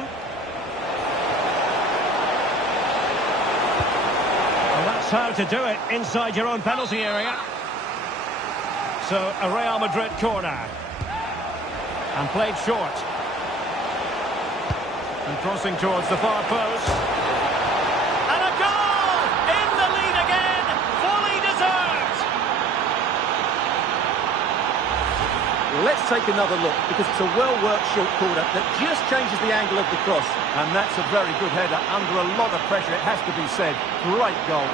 Well, that's how to do it inside your own penalty area. So, a Real Madrid corner. And played short. And crossing towards the far post. And a goal! In the lead again! Fully deserved! Let's take another look, because it's a well-worked short corner that just changes the angle of the cross. And that's a very good header under a lot of pressure, it has to be said. Great goal.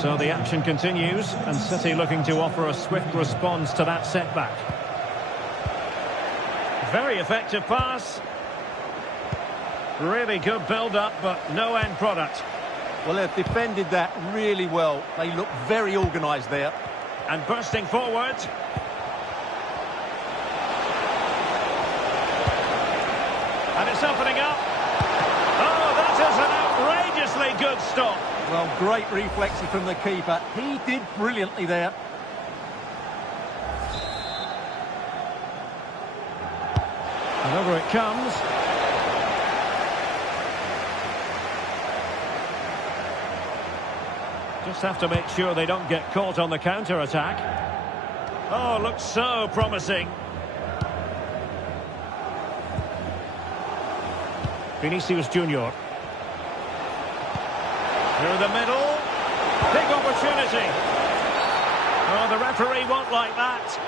So the action continues, and City looking to offer a swift response to that setback. Very effective pass. Really good build-up, but no end product. Well, they've defended that really well. They look very organised there. And bursting forward. And it's opening up. Oh, that is an outrageously good stop. Well, great reflexes from the keeper. He did brilliantly there. And over it comes. Just have to make sure they don't get caught on the counter-attack. Oh, looks so promising. Vinicius Junior. Through the middle. Big opportunity. Oh, the referee won't like that.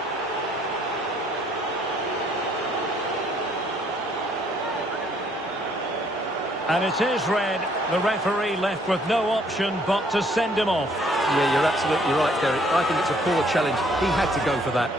And it is red. The referee left with no option but to send him off. Yeah, you're absolutely right, Derek. I think it's a poor challenge. He had to go for that.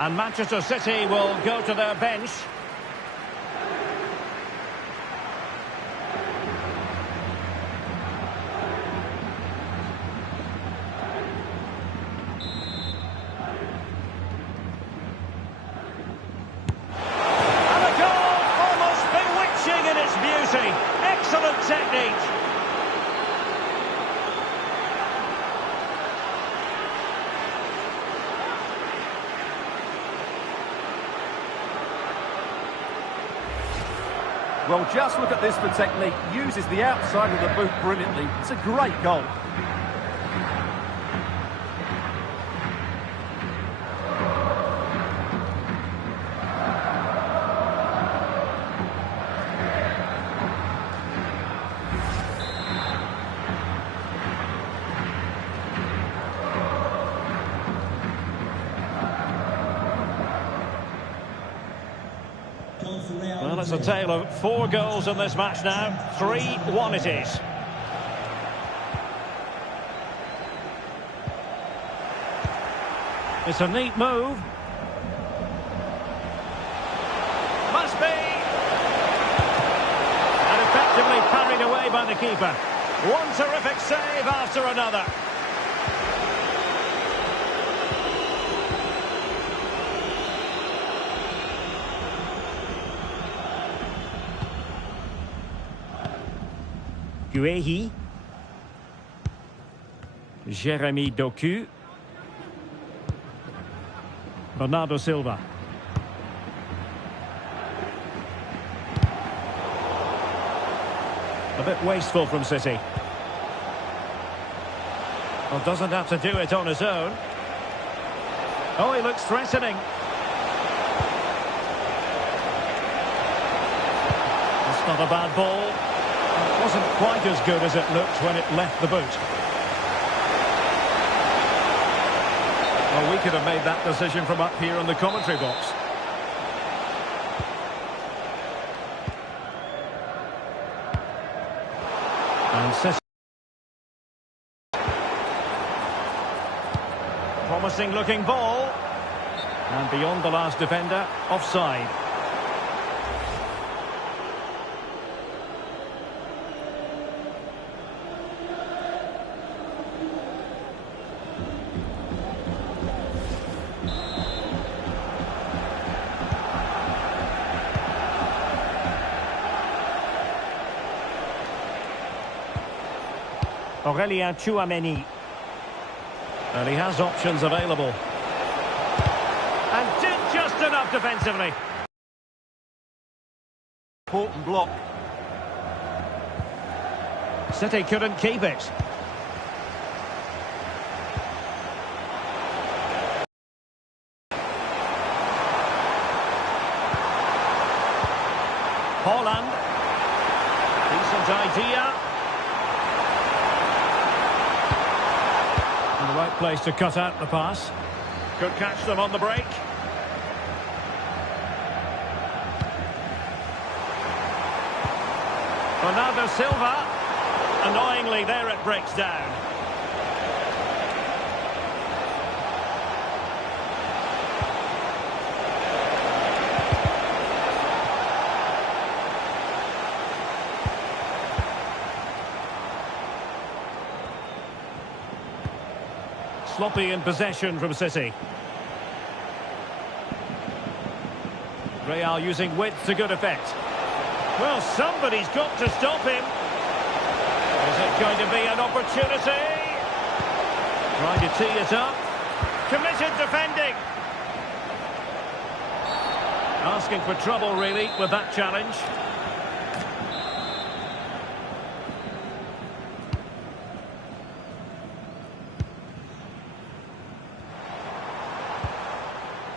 And Manchester City will go to their bench. And a goal, almost bewitching in its beauty. Excellent technique. Well, just look at this for technique. Uses the outside of the boot brilliantly. It's a great goal. Well, it's a tale of 4 goals in this match now. 3-1 it is. It's a neat move. Must be. And effectively parried away by the keeper. One terrific save after another. Guehi. Jérémy Doku. Bernardo Silva. A bit wasteful from City. Well, doesn't have to do it on his own. Oh, he looks threatening. That's not a bad ball. It wasn't quite as good as it looked when it left the boot. Well, we could have made that decision from up here in the commentary box. And City. Promising looking ball. And beyond the last defender, offside. Aurelien Tchouameni. And he has options available. And did just enough defensively. Important block. City couldn't keep it. Haaland. Decent idea. In the right place to cut out the pass. Could catch them on the break. Bernardo Silva. Annoyingly, there it breaks down. Sloppy in possession from City. Real using width to good effect. Well, somebody's got to stop him. Is it going to be an opportunity? Trying to tee it up. Committed defending. Asking for trouble, really, with that challenge.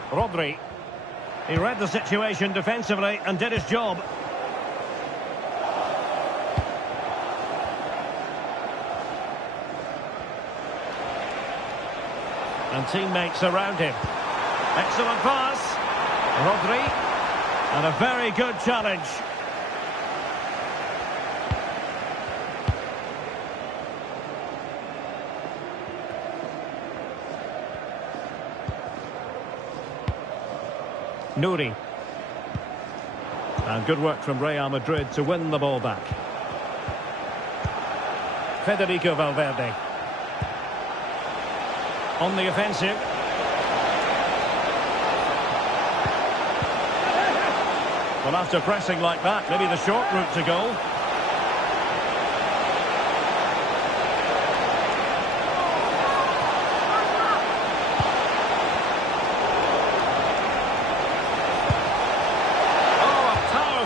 Rodri. He read the situation defensively and did his job. And teammates around him. Excellent pass. Rodri. And a very good challenge. Nouri. And good work from Real Madrid to win the ball back. Federico Valverde. On the offensive. Well, after pressing like that, maybe the short route to goal.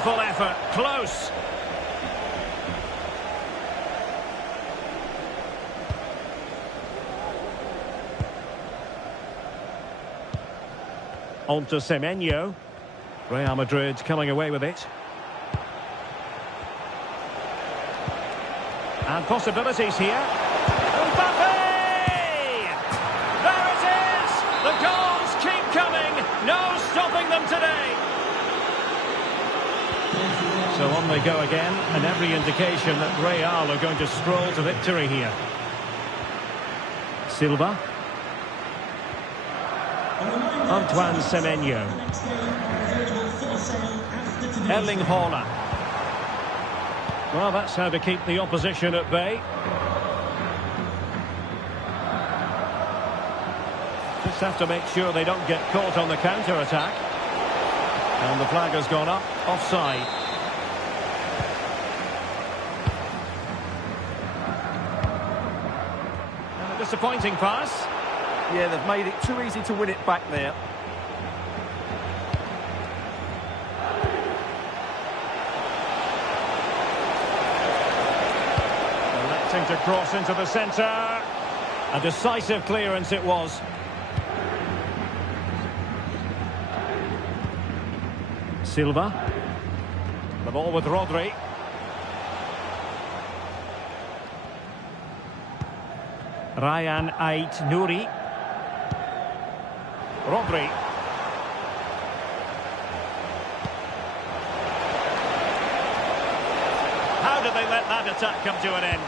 Effort, close. On to Semenyo. Real Madrid coming away with it. And possibilities here. Mbappé! There it is! The goals keep coming. No stopping them today. So on they go again, and every indication that Real are going to stroll to victory here. Silva. Antoine Semenyo. Erling Haaland. Well, that's how to keep the opposition at bay. Just have to make sure they don't get caught on the counter-attack. And the flag has gone up, offside. Disappointing pass. Yeah, they've made it too easy to win it back there. Looking to cross into the centre. A decisive clearance it was. Silva. The ball with Rodri. Ryan Ait Nouri. Rodri. How did they let that attack come to an end?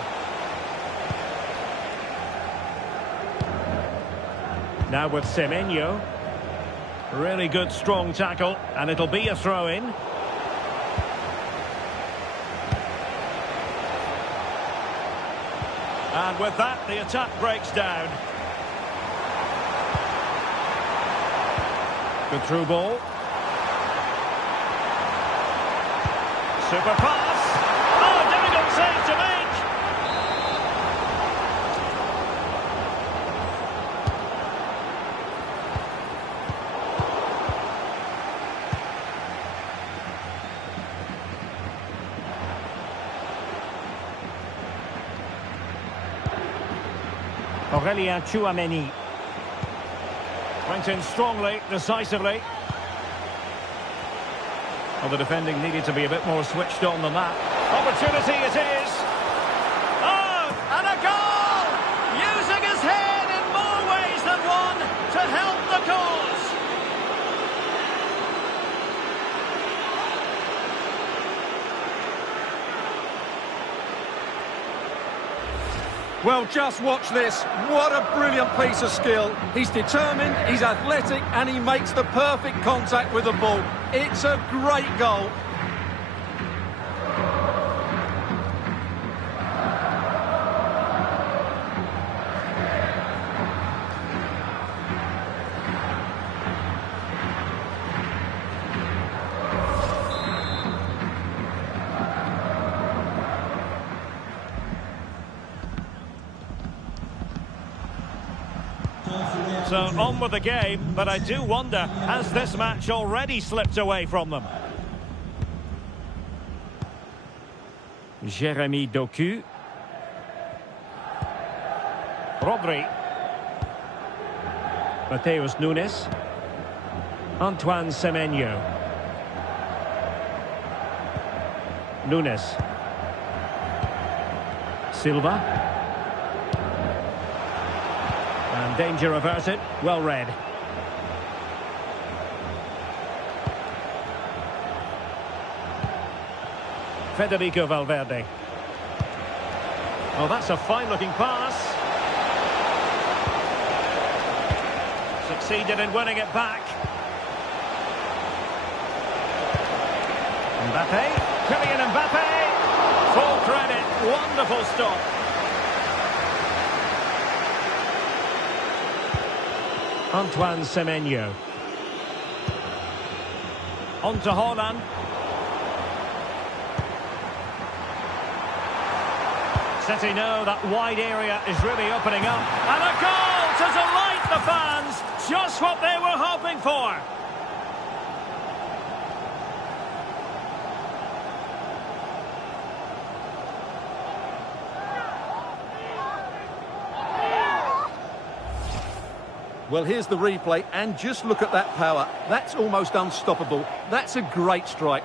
Now with Semenyo. Really good, strong tackle, and it'll be a throw-in. And with that, the attack breaks down. Good through ball. Super pass. Oh, difficult save to make. Aurelien Tchouameni. Went in strongly, decisively. Well, the defending needed to be a bit more switched on than that. Opportunity it is. Oh, and a goal! Using his head in more ways than one to help the cause. Well, just watch this. What a brilliant piece of skill. He's determined, he's athletic, and he makes the perfect contact with the ball. It's a great goal. So on with the game, but I do wonder, has this match already slipped away from them? Jérémy Doku. Rodri. Mateus Nunes. Antoine Semenyo. Nunes. Silva. And danger averted. Well read. Federico Valverde. Oh, that's a fine-looking pass. Succeeded in winning it back. Mbappé. Kylian Mbappé. Full credit. Wonderful stop. Antoine Semenyo. On to Haaland. City know that wide area is really opening up. And a goal to delight the fans. Just what they were hoping for. Well, here's the replay, and just look at that power. That's almost unstoppable. That's a great strike.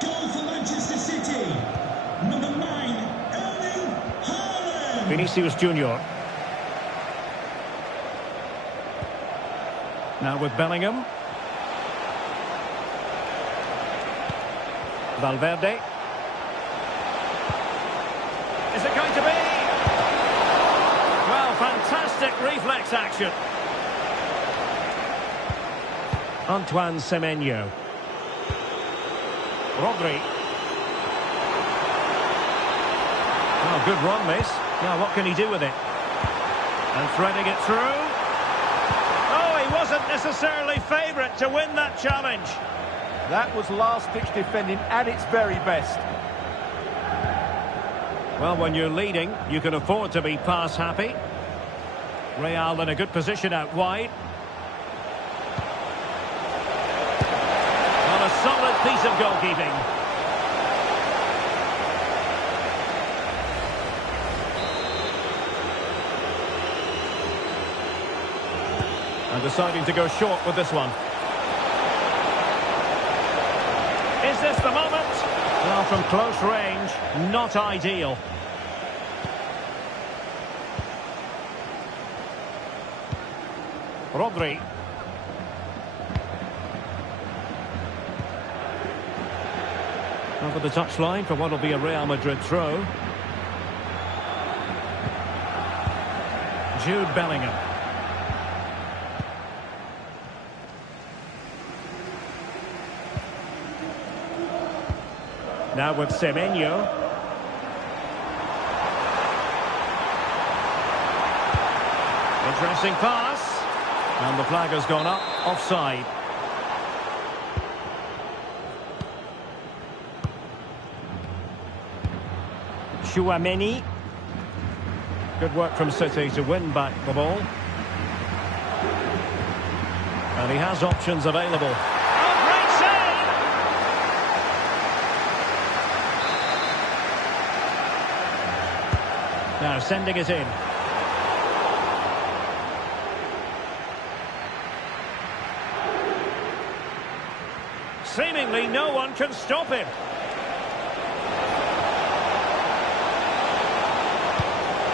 Goal for Manchester City. Number 9, Erling Haaland. Vinicius Junior. Now with Bellingham. Valverde. Is it going to be? Well, fantastic reflex action. Antoine Semenyo. Rodri. Oh, good run, miss. Now, what can he do with it? And threading it through. Wasn't necessarily favourite to win that challenge. That was last-ditch defending at its very best. Well, when you're leading, you can afford to be pass happy. Real in a good position out wide. Well, a solid piece of goalkeeping. And deciding to go short with this one. Is this the moment? Well, from close range, not ideal. Rodri. Over the touchline for what will be a Real Madrid throw. Jude Bellingham. Now with Semenyo. Interesting pass. And the flag has gone up, offside. Chouameni. Good work from City to win back the ball. And he has options available. Now sending it in. Seemingly no one can stop him.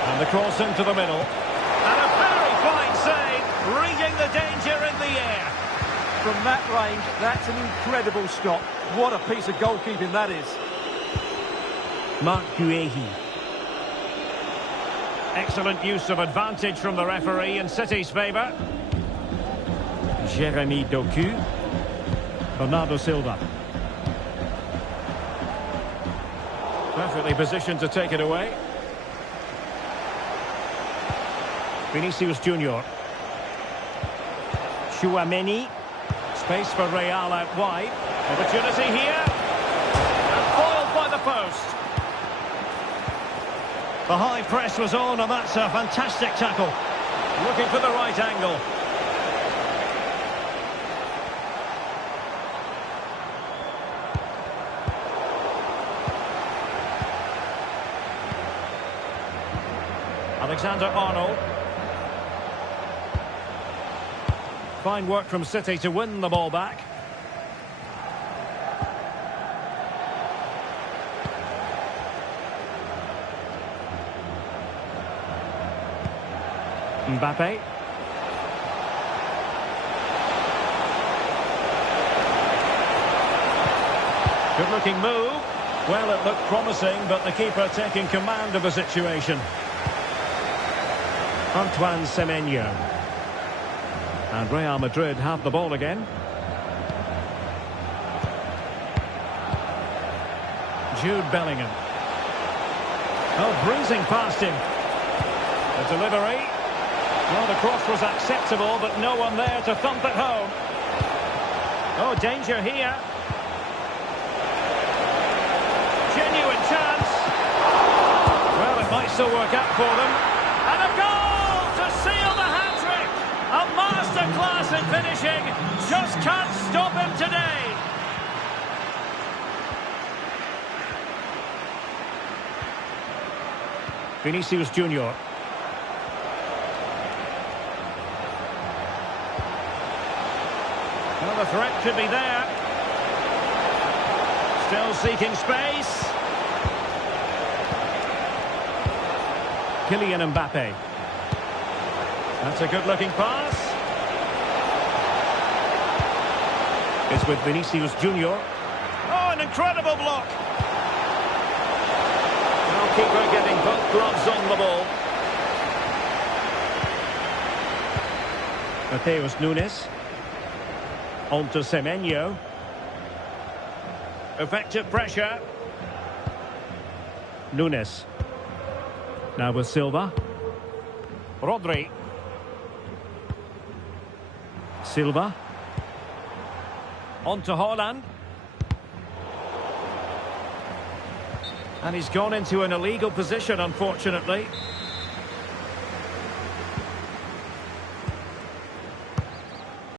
And the cross into the middle. And a very fine save, reading the danger in the air. From that range, that's an incredible stop. What a piece of goalkeeping that is. Marc Guehi. Excellent use of advantage from the referee in City's favour. Jeremy Doku. Bernardo Silva. Perfectly positioned to take it away. Vinicius Junior. Chouameni. Space for Real out wide. Opportunity here. And foiled by the post. The high press was on, and that's a fantastic tackle. Looking for the right angle. Alexander-Arnold. Fine work from City to win the ball back. Mbappé. Good looking move. Well, it looked promising, but the keeper taking command of the situation. Antoine Semenyo. And Real Madrid have the ball again. Jude Bellingham. Oh, breezing past him. The delivery. Well, the cross was acceptable, but no one there to thump it home. Oh, danger here. Genuine chance. Well, it might still work out for them. And a goal to seal the hat-trick. A masterclass in finishing. Just can't stop him today. Vinicius Junior. Well, the threat could be there. Still seeking space. Kylian Mbappé. That's a good-looking pass. It's with Vinicius Junior. Oh, an incredible block. Goalkeeper getting both gloves on the ball. Mateus Nunes. On to Semenyo. Effective pressure. Nunes. Now with Silva. Rodri. Silva. On to Haaland. And he's gone into an illegal position, unfortunately.